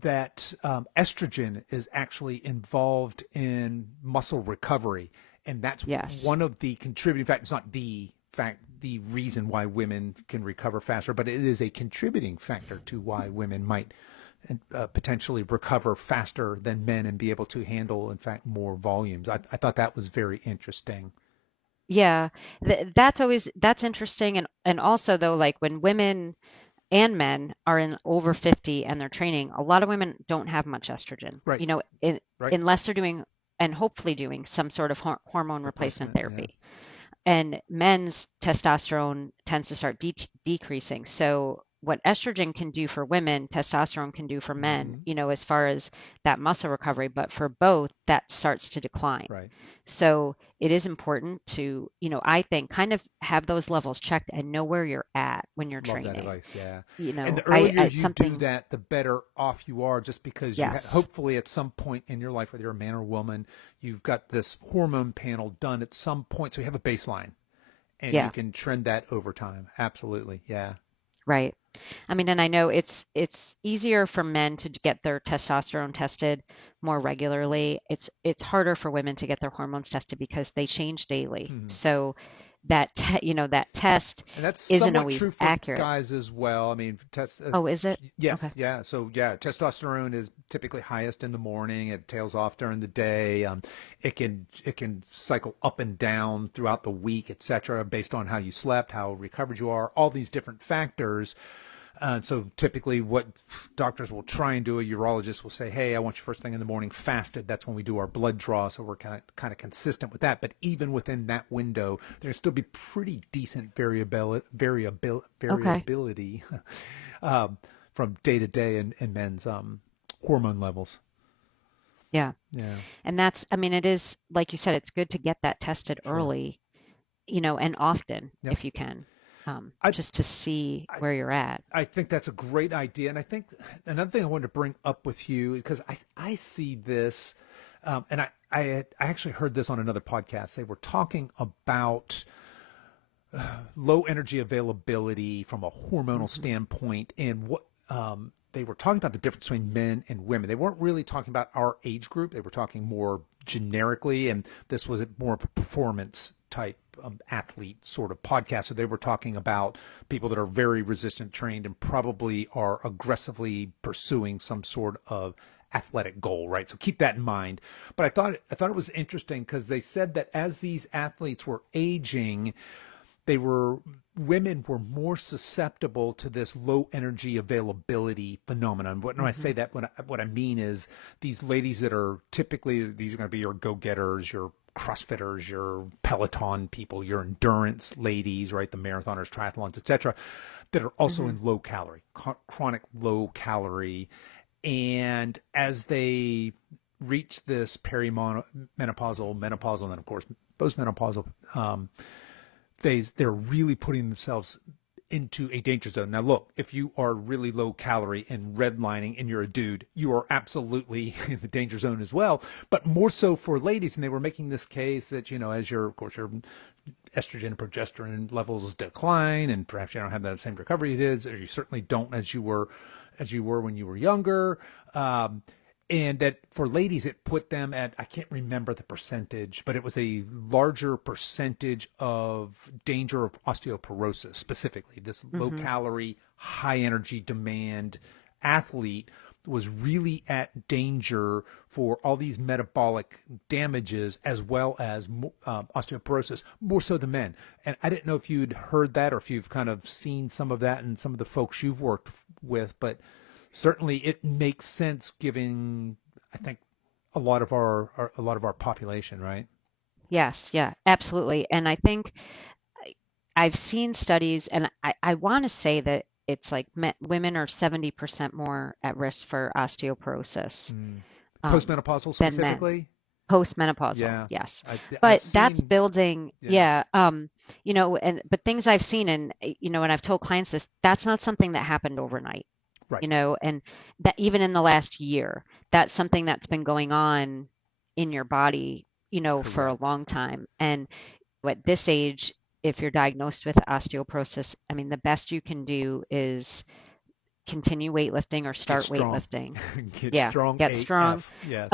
that estrogen is actually involved in muscle recovery, and that's yes. one of the contributing factors. Not the fact, the reason why women can recover faster, but it is a contributing factor to why women might potentially recover faster than men and be able to handle, in fact, more volumes. I thought that was very interesting. Yeah. That's interesting. And also though, like when women and men are in over 50 and they're training, a lot of women don't have much estrogen, Right, right. unless they're doing and hopefully doing some sort of hormone replacement Replacement. Yeah. therapy. And men's testosterone tends to start decreasing. So what estrogen can do for women, testosterone can do for men, Hmm. as far as that muscle recovery, but for both, that starts to decline. Right. So it is important to, I think kind of have those levels checked and know where you're at when you're Love that training. advice. Yeah. You And know, the earlier it's you do something, that, the better off you are, just because yes. hopefully at some point in your life, whether you're a man or woman, you've got this hormone panel done at some point. So you have a baseline and you Yeah, can trend that over time. Absolutely. Yeah. right. I mean, and I know it's easier for men to get their testosterone tested more regularly. It's harder for women to get their hormones tested because they change daily. Hmm. So that test And that's isn't somewhat always true for accurate. guys as well. I mean, Oh, is it? Okay. yes, yeah. So yeah, testosterone is typically highest in the morning. It tails off during the day. It can cycle up and down throughout the week, etc., based on how you slept, how recovered you are, all these different factors. So typically, what doctors will try and do, a urologist will say, "Hey, I want you first thing in the morning fasted." That's when we do our blood draw, so we're kind of consistent with that. But even within that window, there'll still be pretty decent Okay. variability um, from day to day in men's hormone levels. Yeah. Yeah, And I mean, it is, like you said, it's good to get that tested sure. early, and often Yep. if you can, I, just to see I where you're at. I think that's a great idea, and I think another thing I wanted to bring up with you, because I see this, and I actually heard this on another podcast. They were talking about low energy availability from a hormonal Hmm. standpoint, and what they were talking about the difference between men and women. They weren't really talking about our age group. They were talking more generically, and this was more of a performance type athlete sort of podcast. So they were talking about people that are very resistant trained and probably are aggressively pursuing some sort of athletic goal, right? So keep that in mind. But I thought it was interesting because they said that as these athletes were aging, they were women were more susceptible to this low energy availability phenomenon. When I Hmm. say that, what I mean is these ladies that are typically, these are going to be your go getters, your CrossFitters, your Peloton people, your endurance ladies, right? The marathoners, triathlons, etc., that are also Hmm. in low calorie, chronic low calorie. And as they reach this perimenopausal, menopausal, and then of course postmenopausal phase, they're really putting themselves into a danger zone. Now, look, if you are really low calorie and redlining and you're a dude, you are absolutely in the danger zone as well, but more so for ladies. And they were making this case that, as of course, your estrogen and progesterone levels decline, and perhaps you don't have that same recovery it is, or you certainly don't as you were when you were younger. And that for ladies, it put them at, I can't remember the percentage, but it was a larger percentage of danger of osteoporosis, specifically. This low Hmm. calorie, high energy demand athlete was really at danger for all these metabolic damages as well as osteoporosis, more so than men. And I didn't know if you'd heard that or if you've kind of seen some of that in some of the folks you've worked with, but certainly it makes sense given, I think, a lot of our population, right? Yes, yeah, absolutely. And I think I've seen studies, and I want to say that it's like women are 70% more at risk for osteoporosis Mm. um, Postmenopausal than men. specifically. Postmenopausal, Yeah, yes. I've But that's seen. building, Yeah, yeah, and but things I've seen and and I've told clients this, that's not something that happened overnight, right, and that even in the last year, that's something that's been going on in your body, for a correct. long time. And at this age, if you're diagnosed with osteoporosis, I mean, the best you can do is continue weightlifting or Get start strong. weightlifting. Get Yeah, strong get strong. AF. Yes.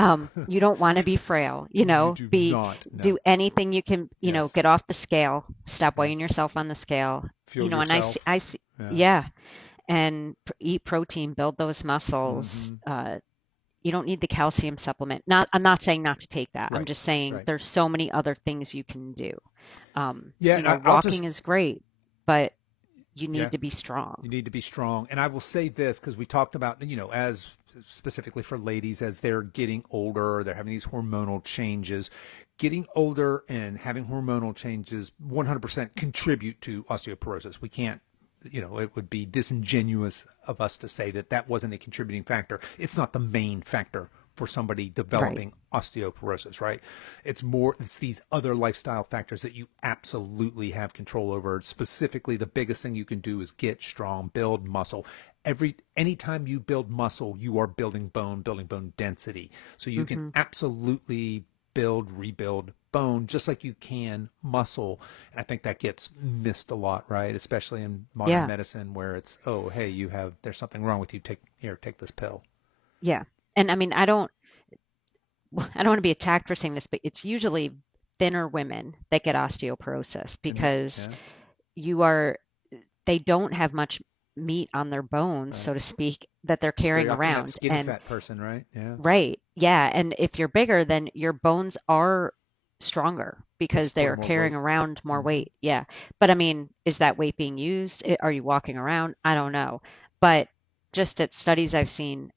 You don't want to be frail, You do be not. No. do anything you can, Yes. get off the scale, stop Yeah. weighing yourself on the scale, Fuel and yourself. I see, Yeah. yeah, and eat protein, build those muscles. Mm-hmm. You don't need the calcium supplement. I'm not saying not to take that. I'm Right. just saying Right. there's so many other things you can do. Yeah. I'll Walking just. is great, but you Yeah. need to be strong. You need to be strong. And I will say this because we talked about, as specifically for ladies, as they're getting older, they're having these hormonal changes. Getting older and having hormonal changes 100% contribute to osteoporosis. We can't, it would be disingenuous of us to say that that wasn't a contributing factor. It's not the main factor for somebody Right. developing osteoporosis, right? It's these other lifestyle factors that you absolutely have control over. Specifically, the biggest thing you can do is get strong, build muscle. Anytime you build muscle, you are building bone density. So you can Hmm. absolutely rebuild bone just like you can muscle. And I think that gets missed a lot, right? Especially in modern Yeah. medicine where it's, oh, hey, there's something wrong with you. Take this pill. Yeah. And I mean, I don't want to be attacked for saying this, but it's usually thinner women that get osteoporosis And yeah, because yeah, you are they don't have much meat on their bones, right. so to speak, that they're It's very carrying often that around. skinny And fat person, right? Yeah. right, yeah, and if you're bigger, then your bones are stronger They because store they're more carrying weight. around more Hmm. weight. Yeah. But I mean, is that weight being used? Are you walking around? I don't know. But just at studies I've seen,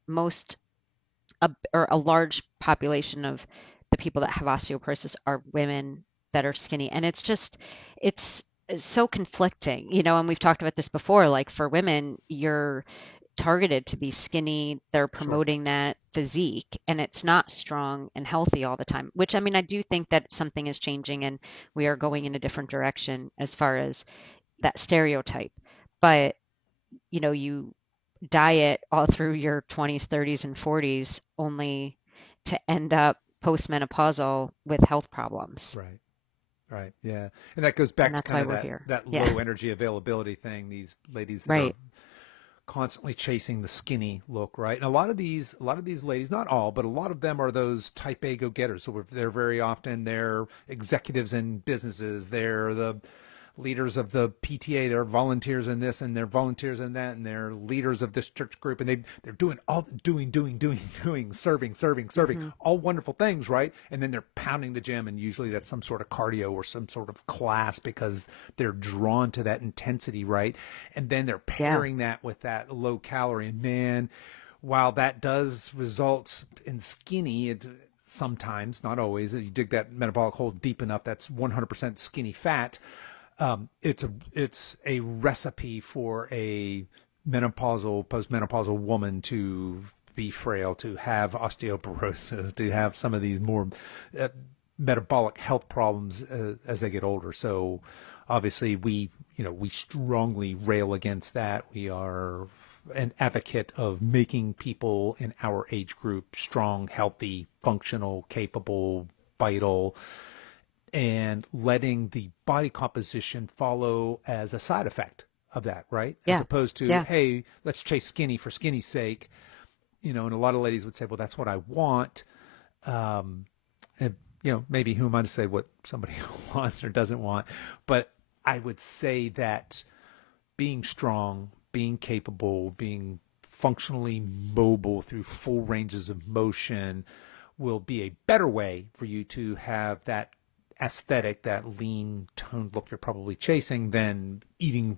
or a large population of the people that have osteoporosis are women that are skinny. And it's so conflicting, and we've talked about this before. Like for women, you're targeted to be skinny. They're Sure. promoting that physique, and it's not strong and healthy all the time, which I mean, I do think that something is changing and we are going in a different direction as far as that stereotype. But, you diet all through your 20s, 30s, and 40s only to end up postmenopausal with health problems. Right. Right. Yeah. And that goes And back to that's kind why of we're that, here. that Yeah, low energy availability thing. These ladies that are right. constantly chasing the skinny look, right? And a lot of these ladies, not all, but a lot of them are those type A go-getters. So they're very often they're executives in businesses. They're the leaders of the PTA. They're volunteers in this, and they're volunteers in that, and they're leaders of this church group, and they're doing all doing, serving, Hmm. all wonderful things, right? And then they're pounding the gym, and usually that's some sort of cardio or some sort of class because they're drawn to that intensity, right? And then they're Yeah, pairing that with that low calorie, and man, while that does result in skinny, it sometimes, not always, you dig that metabolic hole deep enough, that's 100% skinny fat. It's a recipe for a postmenopausal woman to be frail, to have osteoporosis, to have some of these more uh, metabolic health problems as they get older. So obviously we strongly rail against that. We are an advocate of making people in our age group strong, healthy, functional, capable, vital, and letting the body composition follow as a side effect of that, right? As yeah, opposed to, yeah, hey, let's chase skinny for skinny's sake. And a lot of ladies would say, well, that's what I want. Um, and, maybe who am I to say what somebody wants or doesn't want? But I would say that being strong, being capable, being functionally mobile through full ranges of motion will be a better way for you to have that aesthetic, that lean toned look you're probably chasing than eating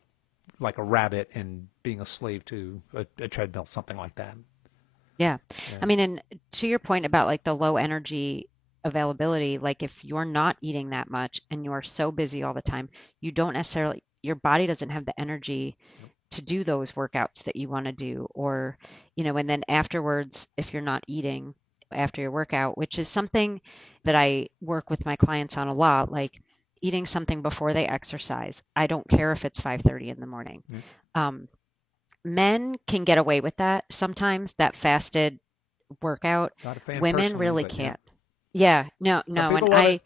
like a rabbit and being a slave to a treadmill, something like that. yeah. I Yeah, mean, and to your point about like the low energy availability, like if you're not eating that much and you are so busy all the time, you don't necessarily, your body doesn't have the energy nope. to do those workouts that you want to do. Or, and then afterwards, if you're not eating, after your workout, which is something that I work with my clients on a lot, like eating something before they exercise. I don't care if it's 5:30 in the morning. Yeah. Um, Men can get away with that sometimes, that fasted workout. Not a fan Women personally, really but yeah. can't. Yeah, no, Some no. And people love it.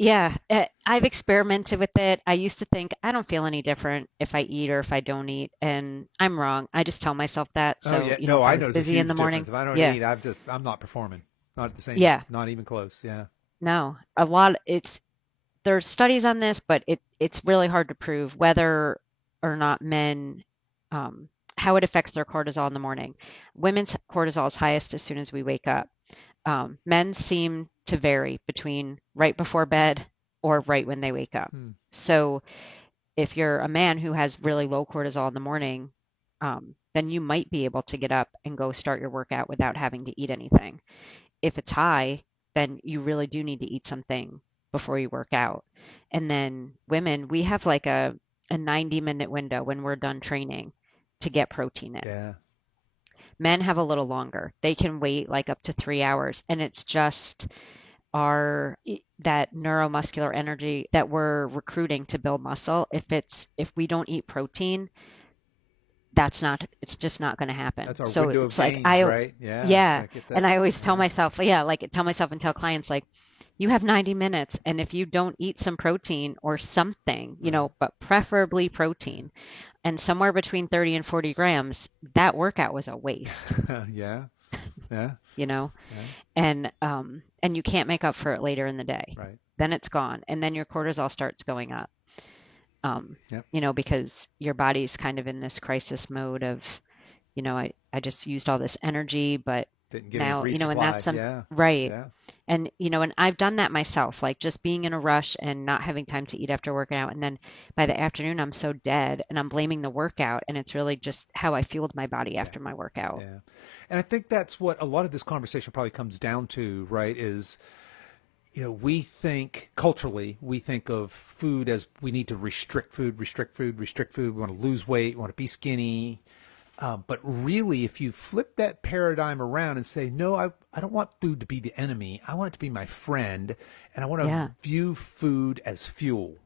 Yeah. yeah, I've experimented with it. I used to think I don't feel any different if I eat or if I don't eat, and I'm wrong. I just tell myself that. Oh So, yeah. if No, I I was notice a busy in huge the morning, difference. If I don't yeah, eat, I'm not performing. Not at the same, yeah, not even close. Yeah. no, a lot. There's studies on this, but it's really hard to prove whether or not men, um, how it affects their cortisol in the morning. Women's cortisol is highest as soon as we wake up. Men seem to vary between right before bed or right when they wake up. Hmm. So if you're a man who has really low cortisol in the morning, then you might be able to get up and go start your workout without having to eat anything. If it's high, then you really do need to eat something before you work out. And then women, we have like a 90-minute window when we're done training to get protein in. Yeah. Men have a little longer. They can wait like up to 3 hours, and it's just our that neuromuscular energy that we're recruiting to build muscle. If we don't eat protein, it's just not going to happen. That's our So window of it's like gains, right? Yeah. yeah, I get and that. I always tell Yeah. myself, tell myself and tell clients like, you have 90 minutes, and if you don't eat some protein or something, Right. but preferably protein, and somewhere between 30 and 40 grams, that workout was a waste, Yeah. Yeah. you know, Yeah. and you can't make up for it later in the day. Right. Then it's gone, and then your cortisol starts going up. Yep. Because your body's kind of in this crisis mode of, I just used all this energy, but Didn't get any now, and that's resupply. Yeah. right. Yeah. And, and I've done that myself, like just being in a rush and not having time to eat after working out. And then by the afternoon, I'm so dead and I'm blaming the workout. And it's really just how I fueled my body Yeah. after my workout. Yeah. And I think that's what a lot of this conversation probably comes down to, right? Is, we think culturally, we think of food as we need to restrict food, restrict food, restrict food. We want to lose weight, we want to be skinny. But really, if you flip that paradigm around and say, no, I don't want food to be the enemy. I want it to be my friend. And I want to Yeah. view food as fuel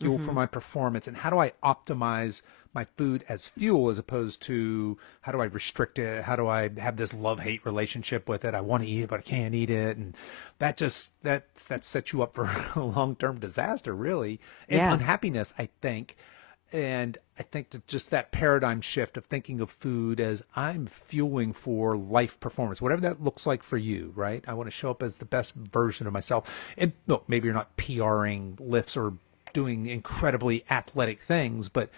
for my performance. And how do I optimize my food as fuel as opposed to how do I restrict it? How do I have this love-hate relationship with it? I want to eat it, but I can't eat it. And that sets you up for a long-term disaster, really, and Yeah. unhappiness, I think. And I think that just that paradigm shift of thinking of food as I'm fueling for life performance, whatever that looks like for you, right? I want to show up as the best version of myself. And look, maybe you're not PRing lifts or doing incredibly athletic things, but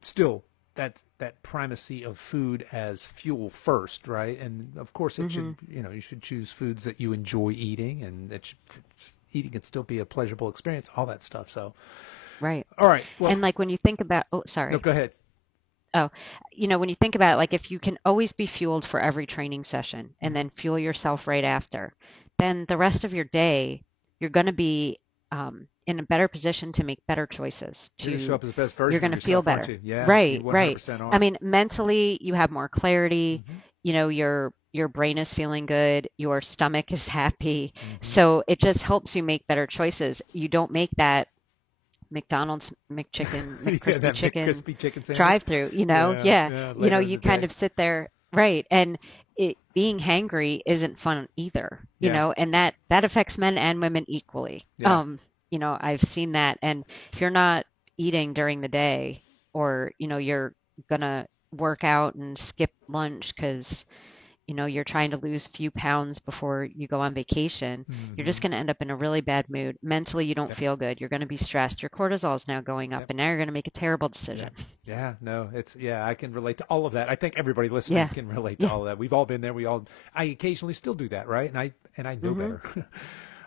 still that primacy of food as fuel first, right? And of course it should, you should choose foods that you enjoy eating, and eating can still be a pleasurable experience, all that stuff. So, Right. all right. Well, And like when you think about, oh, no, sorry. go ahead. Oh, when you think about it, like if you can always be fueled for every training session and then fuel yourself right after, then the rest of your day, you're going to be in a better position to make better choices. You're going to show up as the best You're version going of to feel yourself, aren't better. you? Yeah, you Right, right. 100% I are. mean, mentally, you have more clarity. Mhm. Your brain is feeling good. Your stomach is happy. Mhm. So it just helps you make better choices. You don't make that McDonald's McChicken, Yeah, McCrispy that chicken crispy chicken sandwich. drive through, Yeah, yeah. yeah, later in You the kind day. of sit there, right. And being hangry isn't fun either, Yeah. and that affects men and women equally. Yeah. I've seen that. And if you're not eating during the day or, you're gonna work out and skip lunch because, you're trying to lose a few pounds before you go on vacation, you're just Mhm. going to end up in a really bad mood. Mentally, you don't Yep. feel good. You're going to be stressed. Your cortisol is now going up, Yep. and now you're going to make a terrible Yeah. decision. Yeah. No, I can relate to all of that. I think everybody listening Yeah. can relate to Yeah. all of that. We've all been there. I occasionally still do that, right? And I know hmm better.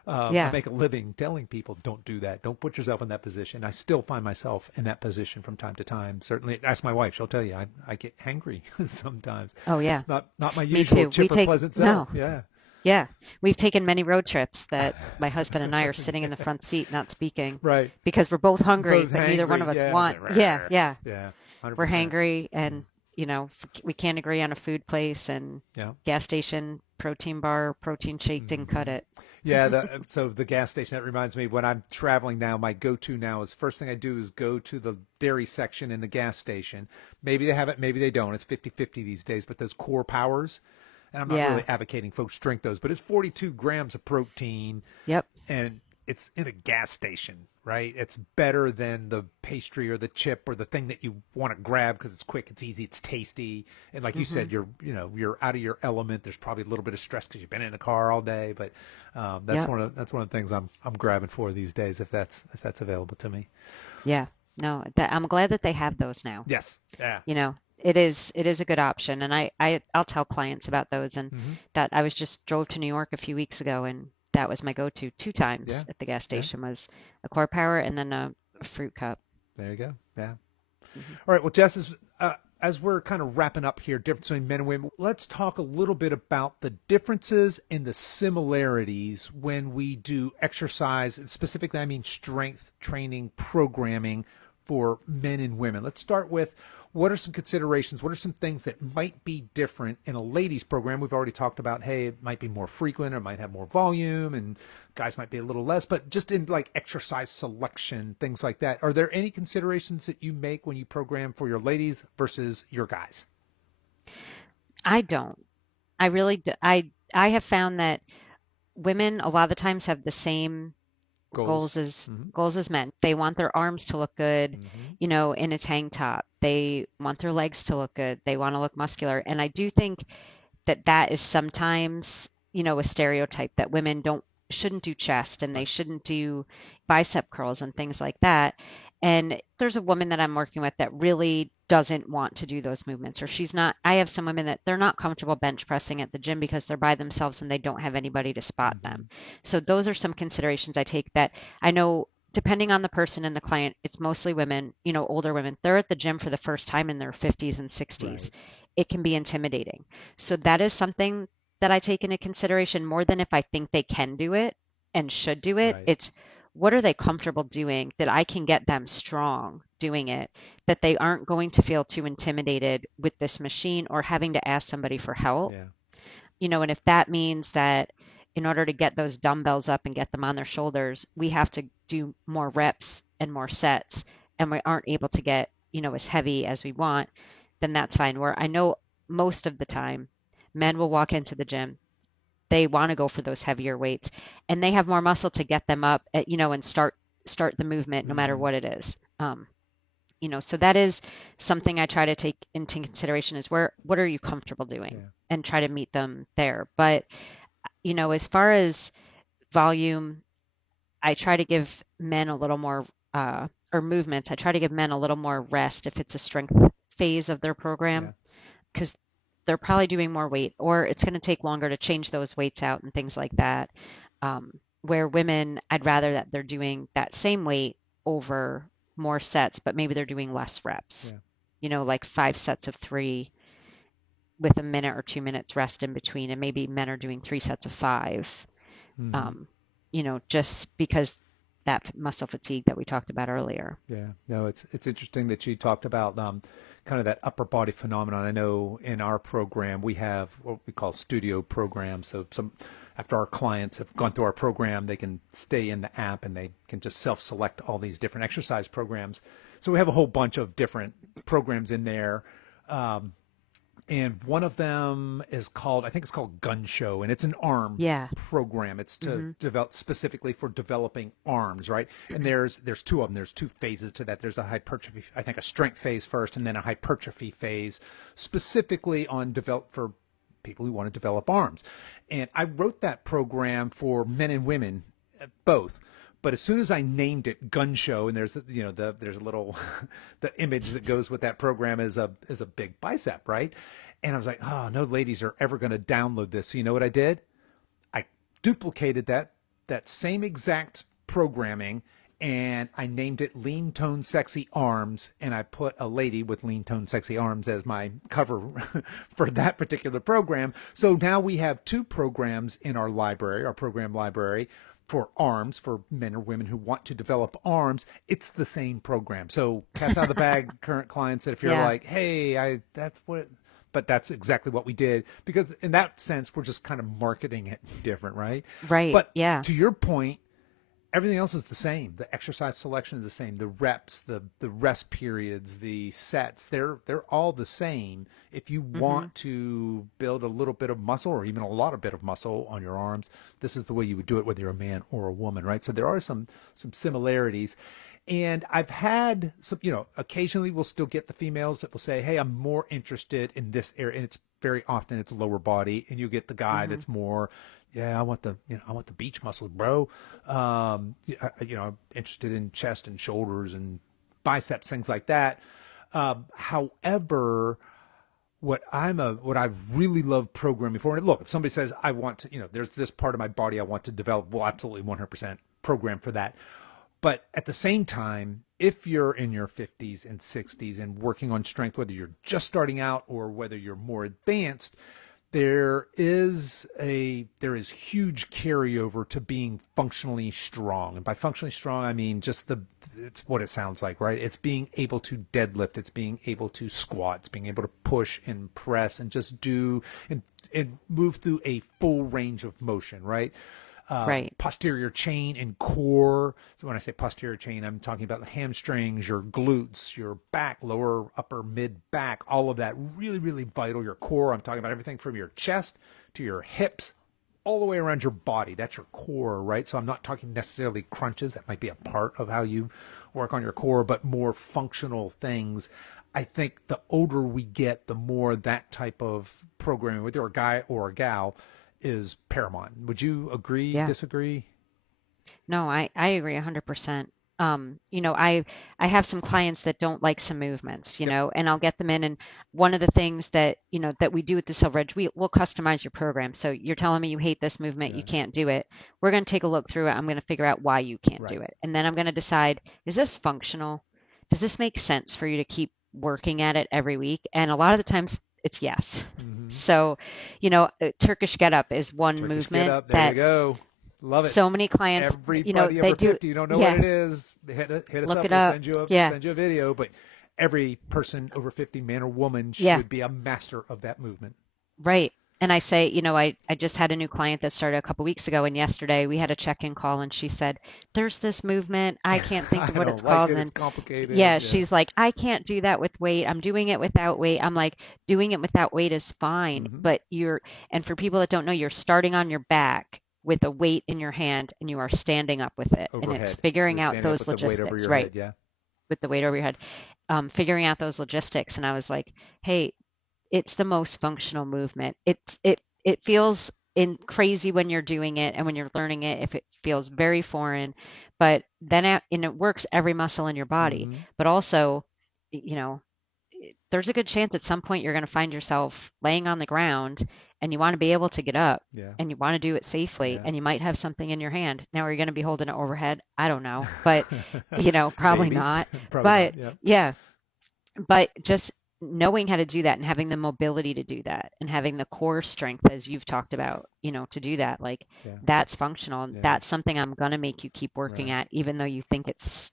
I Yeah. make a living telling people don't do that. Don't put yourself in that position. I still find myself in that position from time to time. Certainly, ask my wife; she'll tell you I get hangry sometimes. Oh, yeah. Not my Me usual too. chipper, pleasant self. No. Yeah. Yeah. We've taken many road trips that my husband and I are sitting in the front seat not speaking Right. because we're both hungry, Both but neither one of hangry. us Yeah. want. It's like, Yeah. "Rrr." Yeah. Yeah. We're 100%. hangry and, we can't agree on a food place, and Yeah. gas station protein bar, protein shake didn't cut Hmm. it. Yeah, so the gas station, that reminds me, when I'm traveling now, my go-to now is first thing I do is go to the dairy section in the gas station. Maybe they have it, maybe they don't. It's 50-50 these days, but those core powers, and I'm not Yeah. really advocating folks drink those, but it's 42 grams of protein Yep. and it's in a gas station, right? It's better than the pastry or the chip or the thing that you want to grab because it's quick, it's easy, it's tasty, and like you Hmm. said, you're out of your element. There's probably a little bit of stress because you've been in the car all day, but Yep. that's one of the things I'm grabbing for these days if that's available to me. Yeah. No, I'm glad that they have those now. Yes, yeah, It is a good option, and I'll tell clients about those. And hmm, that I was just drove to New York a few weeks ago, and that was my go-to two yeah, times at the gas yeah. station was a Core Power and then a fruit cup. There you go. Yeah. Hmm. All right. Well, Jess, as we're kind of wrapping up here, difference between men and women, let's talk a little bit about the differences and the similarities when we do exercise. And specifically, I mean strength training programming for men and women. Let's start with what are some considerations? What are some things that might be different in a ladies program? We've already talked about, hey, it might be more frequent or it might have more volume and guys might be a little less, but just in like exercise selection, things like that. Are there any considerations that you make when you program for your ladies versus your guys? I don't. I really do. I have found that women a lot of the times have the same Goals. goals as Mm-hmm. goals as men. They want their arms to look good, Mm-hmm. in a tank top. They want their legs to look good. They want to lock muscular. And I do think that that is sometimes, a stereotype that women don't shouldn't do chest and they Right. shouldn't do bicep curls and things like that. And there's a woman that I'm working with that really doesn't want to do those movements, or she's not. I have some women that they're not comfortable bench pressing at the gym because they're by themselves and they don't have anybody to spot Mm-hmm. them. So those are some considerations I take that I know depending on the person and the client, it's mostly women, older women. They're at the gym for the first time in their 50s and 60s. Right. It can be intimidating. So that is something that I take into consideration more than if I think they can do it and should do it. Right. It's what are they comfortable doing that I can get them strong doing it, that they aren't going to feel too intimidated with this machine or having to ask somebody for help. Yeah. And if that means that in order to get those dumbbells up and get them on their shoulders, we have to do more reps and more sets, and we aren't able to get, as heavy as we want, then that's fine. Where I know most of the time, men will walk into the gym, they want to go for those heavier weights, and they have more muscle to get them up, and start the movement no matter Mm-hmm. what it is. So that is something I try to take into consideration is what are you comfortable doing Yeah. and try to meet them there. But, as far as volume, I try to give men a little more, or movements, I try to give men a little more rest if it's a strength phase of their Yeah. program, because they're probably doing more weight, or it's going to take longer to change those weights out and things like that. Where women, I'd rather that they're doing that same weight over more sets, but maybe they're doing less reps, Yeah. like 5 sets of three with a minute or 2 minutes rest in between. And maybe men are doing 3 sets of 5, Mm-hmm. um, just because that muscle fatigue that we talked about earlier. Yeah, no, it's interesting that you talked about kind of that upper body phenomenon. I know in our program we have what we call studio programs. So some after our clients have gone through our program, they can stay in the app and they can just self-select all these different exercise programs. So we have a whole bunch of different programs in there. Um, and one of them is called, I think it's called Gun Show, and it's an arm Yeah. program. It's to Hmm. develop specifically for developing arms, right? And there's two of them. There's two phases to that. There's a hypertrophy, I think a strength phase first, and then a hypertrophy phase, specifically on develop for people who want to develop arms. And I wrote that program for men and women, both. But as soon as I named it Gun Show, and there's there's a little the image that goes with that program is a big bicep, right? And I was like, oh, no ladies are ever going to download this. So you know what I did? I duplicated that same exact programming and I named it Lean Tone Sexy Arms, and I put a lady with lean tone sexy arms as my cover for that particular program. So now we have two programs in our library, our program library, for arms, for men or women who want to develop arms, it's the same program. So cat's out of the bag, current clients, that if you're Yeah. like, hey, that's what, but that's exactly what we did, because in that sense, we're just kind of marketing it different, right? Right. But Yeah. to your point, everything else is the same. The exercise selection is the same. The reps, the rest periods, the sets, they're all the same. If you Hmm. want to build a little bit of muscle or even a lot of bit of muscle on your arms, this is the way you would do it, whether you're a man or a woman, right? So there are some similarities. And I've had some, occasionally we'll still get the females that will say, hey, I'm more interested in this area. And it's very often it's lower body. And you get the guy Hmm. that's more, yeah, I want the beach muscles, bro. I'm interested in chest and shoulders and biceps, things like that. However, what I really love programming for, and look, if somebody says I want to, there's this part of my body I want to develop, well, absolutely 100% program for that. But at the same time, if you're in your 50s and 60s and working on strength, whether you're just starting out or whether you're more advanced, there is huge carryover to being functionally strong. And by functionally strong, I mean just it's what it sounds like, right? It's being able to deadlift, it's being able to squat, it's being able to push and press and just do and move through a full range of motion, right? Right. Posterior chain and core. So when I say posterior chain, I'm talking about the hamstrings, your glutes, your back, lower, upper, mid back, all of that really, really vital. Your core, I'm talking about everything from your chest to your hips, all the way around your body. That's your core, right? So I'm not talking necessarily crunches. That might be a part of how you work on your core, but more functional things. I think the older we get, the more that type of programming, whether you're a guy or a gal, is paramount. Would you agree, Yeah. disagree? No, I agree 100%. I have some clients that don't like some movements, Yep. and I'll get them in. And one of the things that, that we do with the Silver Edge, we'll customize your program. So you're telling me you hate this movement, Yeah. you can't do it. We're going to take a look through it. I'm going to figure out why you can't do Right. it. And then I'm going to decide, is this functional? Does this make sense for you to keep working at it every week? And a lot of the times it's yes. Mm-hmm. So, Turkish get up is one Turkish get movement up. There you that go. Love it. so many clients, Everybody they over do. 50, you don't know what Yeah, it is, hit us look up. it We'll up. send you Yeah, send you a video. But every person over 50, man or woman, yeah, should be a master of that movement. right. And I say, I just had a new client that started a couple weeks ago, and yesterday we had a check-in call, and she said, "There's this movement. I can't think of I what it's don't like called." it. And It's then, complicated. yeah, Yeah. she's like, "I can't do that with weight. I'm doing it without weight." I'm like, "Doing it without weight is fine, Mm-hmm. but and for people that don't know, you're starting on your back with a weight in your hand, and you are standing up with it, and it's Overhead. You're figuring out standing up those with the weight over logistics, your right? head. Yeah. With the weight over your head, figuring out those logistics. And I was like, hey, it's the most functional movement. It feels crazy when you're doing it and when you're learning it, if it feels very foreign, but then and it works every muscle in your body. Mm-hmm. But also, you know, there's a good chance at some point you're going to find yourself laying on the ground and you want to be able to get up Yeah. and you want to do it safely Yeah. and you might have something in your hand. Now, are you going to be holding it overhead? I don't know, but probably Maybe. not. Probably But not. Yeah. yeah, but just knowing how to do that and having the mobility to do that and having the core strength, as you've talked about, to do that, like Yeah. that's functional. And Yeah. that's something I'm going to make you keep working Right. at, even though you think Yeah. it's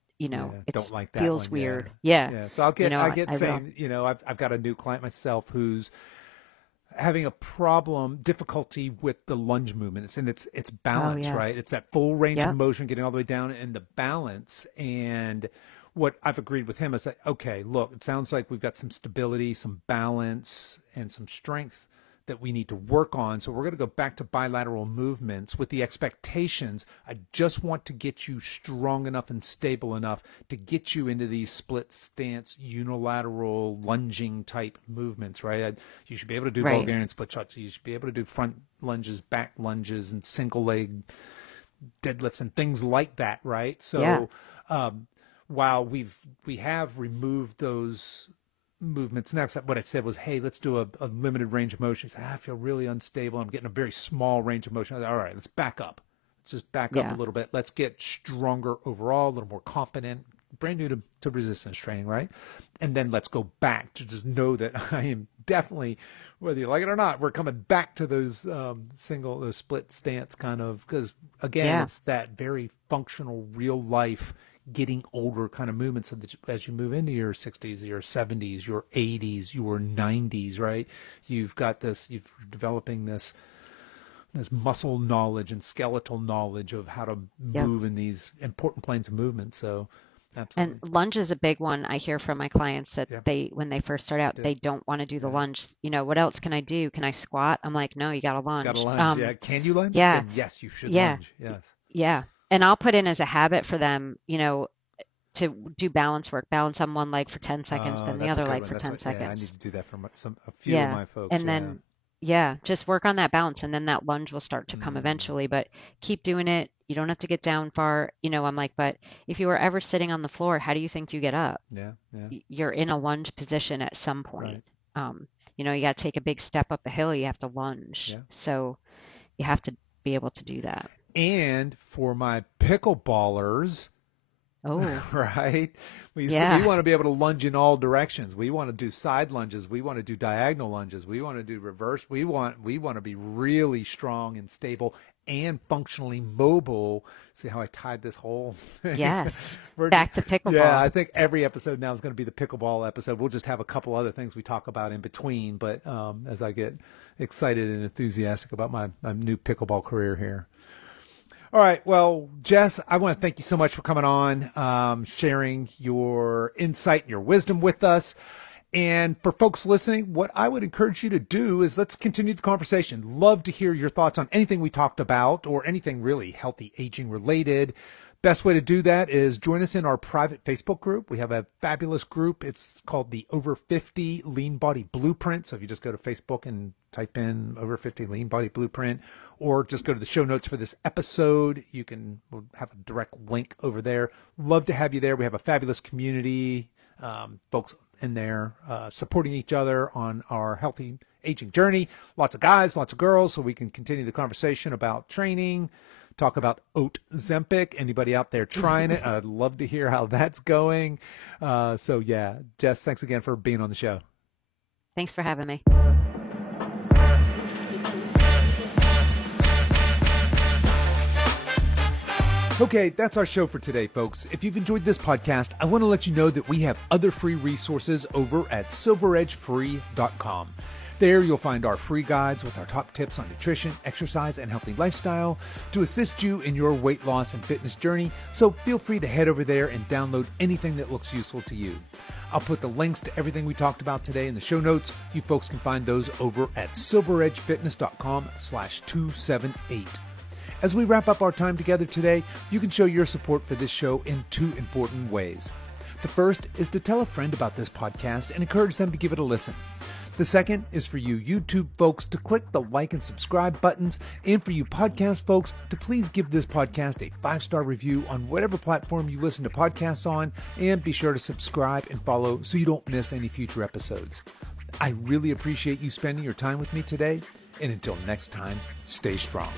Don't like that feels one. Yeah. weird. Yeah. Yeah. So I get I will. same, I've got a new client myself who's having a problem, difficulty with the lunge movement. It's Oh, balance, yeah. right? It's that full range of Yep. motion, getting all the way down and the balance. And what I've agreed with him is that, okay, look, it sounds like we've got some stability, some balance, and some strength that we need to work on. So we're going to go back to bilateral movements with the expectations. I just want to get you strong enough and stable enough to get you into these split stance, unilateral lunging type movements, right? You should be able to do Right. Bulgarian split shots. You should be able to do front lunges, back lunges, and single leg deadlifts and things like that, right? Yeah. So um, while we have removed those movements next, what I said was, hey, let's do a limited range of motion. He said, I feel really unstable. I'm getting a very small range of motion. I said, all right, let's back up. Let's just back up a Yeah. little bit. Let's get stronger overall, a little more confident, brand new to resistance training, right? And then let's go back to just know that I am definitely, whether you like it or not, we're coming back to those those split stance kind of, because again, it's that very functional, real life, getting older kind of movement. So that as you move into your 60s, your 70s, your 80s, your 90s, right? You've got this, you're developing this muscle knowledge and skeletal knowledge of how to move in these important planes of movement. So absolutely. And lunge is a big one. I hear from my clients that when they first start out, they don't want to do the lunge. You know, what else can I do? Can I squat? I'm like, no, you got to lunge. Got to lunge. Yeah. Can you lunge? Yeah. Then yes, you should lunge. Yes. Yeah. And I'll put in as a habit for them, you know, to do balance work, balance on one leg for 10 seconds, then the other leg for 10 seconds. Yeah, I need to do that for a few of my folks. And then, just work on that balance, and then that lunge will start to come eventually, but keep doing it. You don't have to get down far. You know, I'm like, but if you were ever sitting on the floor, how do you think you get up? Yeah. You're in a lunge position at some point. Right. You know, you got to take a big step up a hill, you have to lunge. Yeah. So you have to be able to do that. And for my pickleballers, right? We want to be able to lunge in all directions. We want to do side lunges. We want to do diagonal lunges. We want to do reverse. We want to be really strong and stable and functionally mobile. See how I tied this whole thing? Yes. Back to pickleball. Yeah, I think every episode now is going to be the pickleball episode. We'll just have a couple other things we talk about in between. But as I get excited and enthusiastic about my new pickleball career here. All right. Well, Jess, I want to thank you so much for coming on, sharing your insight and your wisdom with us. And for folks listening, what I would encourage you to do is let's continue the conversation. Love to hear your thoughts on anything we talked about or anything really healthy aging related. Best way to do that is join us in our private Facebook group. We have a fabulous group. It's called the Over 50 Lean Body Blueprint. So if you just go to Facebook and type in Over 50 Lean Body Blueprint, or just go to the show notes for this episode, we'll have a direct link over there. Love to have you there. We have a fabulous community, folks in there supporting each other on our healthy aging journey. Lots of guys, lots of girls, so we can continue the conversation about training, talk about Ozempic. Anybody out there trying it? I'd love to hear how that's going. So yeah, Jess, thanks again for being on the show. Thanks for having me. Okay, that's our show for today, folks. If you've enjoyed this podcast, I want to let you know that we have other free resources over at silveredgefree.com. There you'll find our free guides with our top tips on nutrition, exercise, and healthy lifestyle to assist you in your weight loss and fitness journey. So feel free to head over there and download anything that looks useful to you. I'll put the links to everything we talked about today in the show notes. You folks can find those over at silveredgefitness.com/278. As we wrap up our time together today, you can show your support for this show in two important ways. The first is to tell a friend about this podcast and encourage them to give it a listen. The second is for you YouTube folks to click the like and subscribe buttons, and for you podcast folks to please give this podcast a 5-star review on whatever platform you listen to podcasts on, and be sure to subscribe and follow so you don't miss any future episodes. I really appreciate you spending your time with me today, and until next time, stay strong.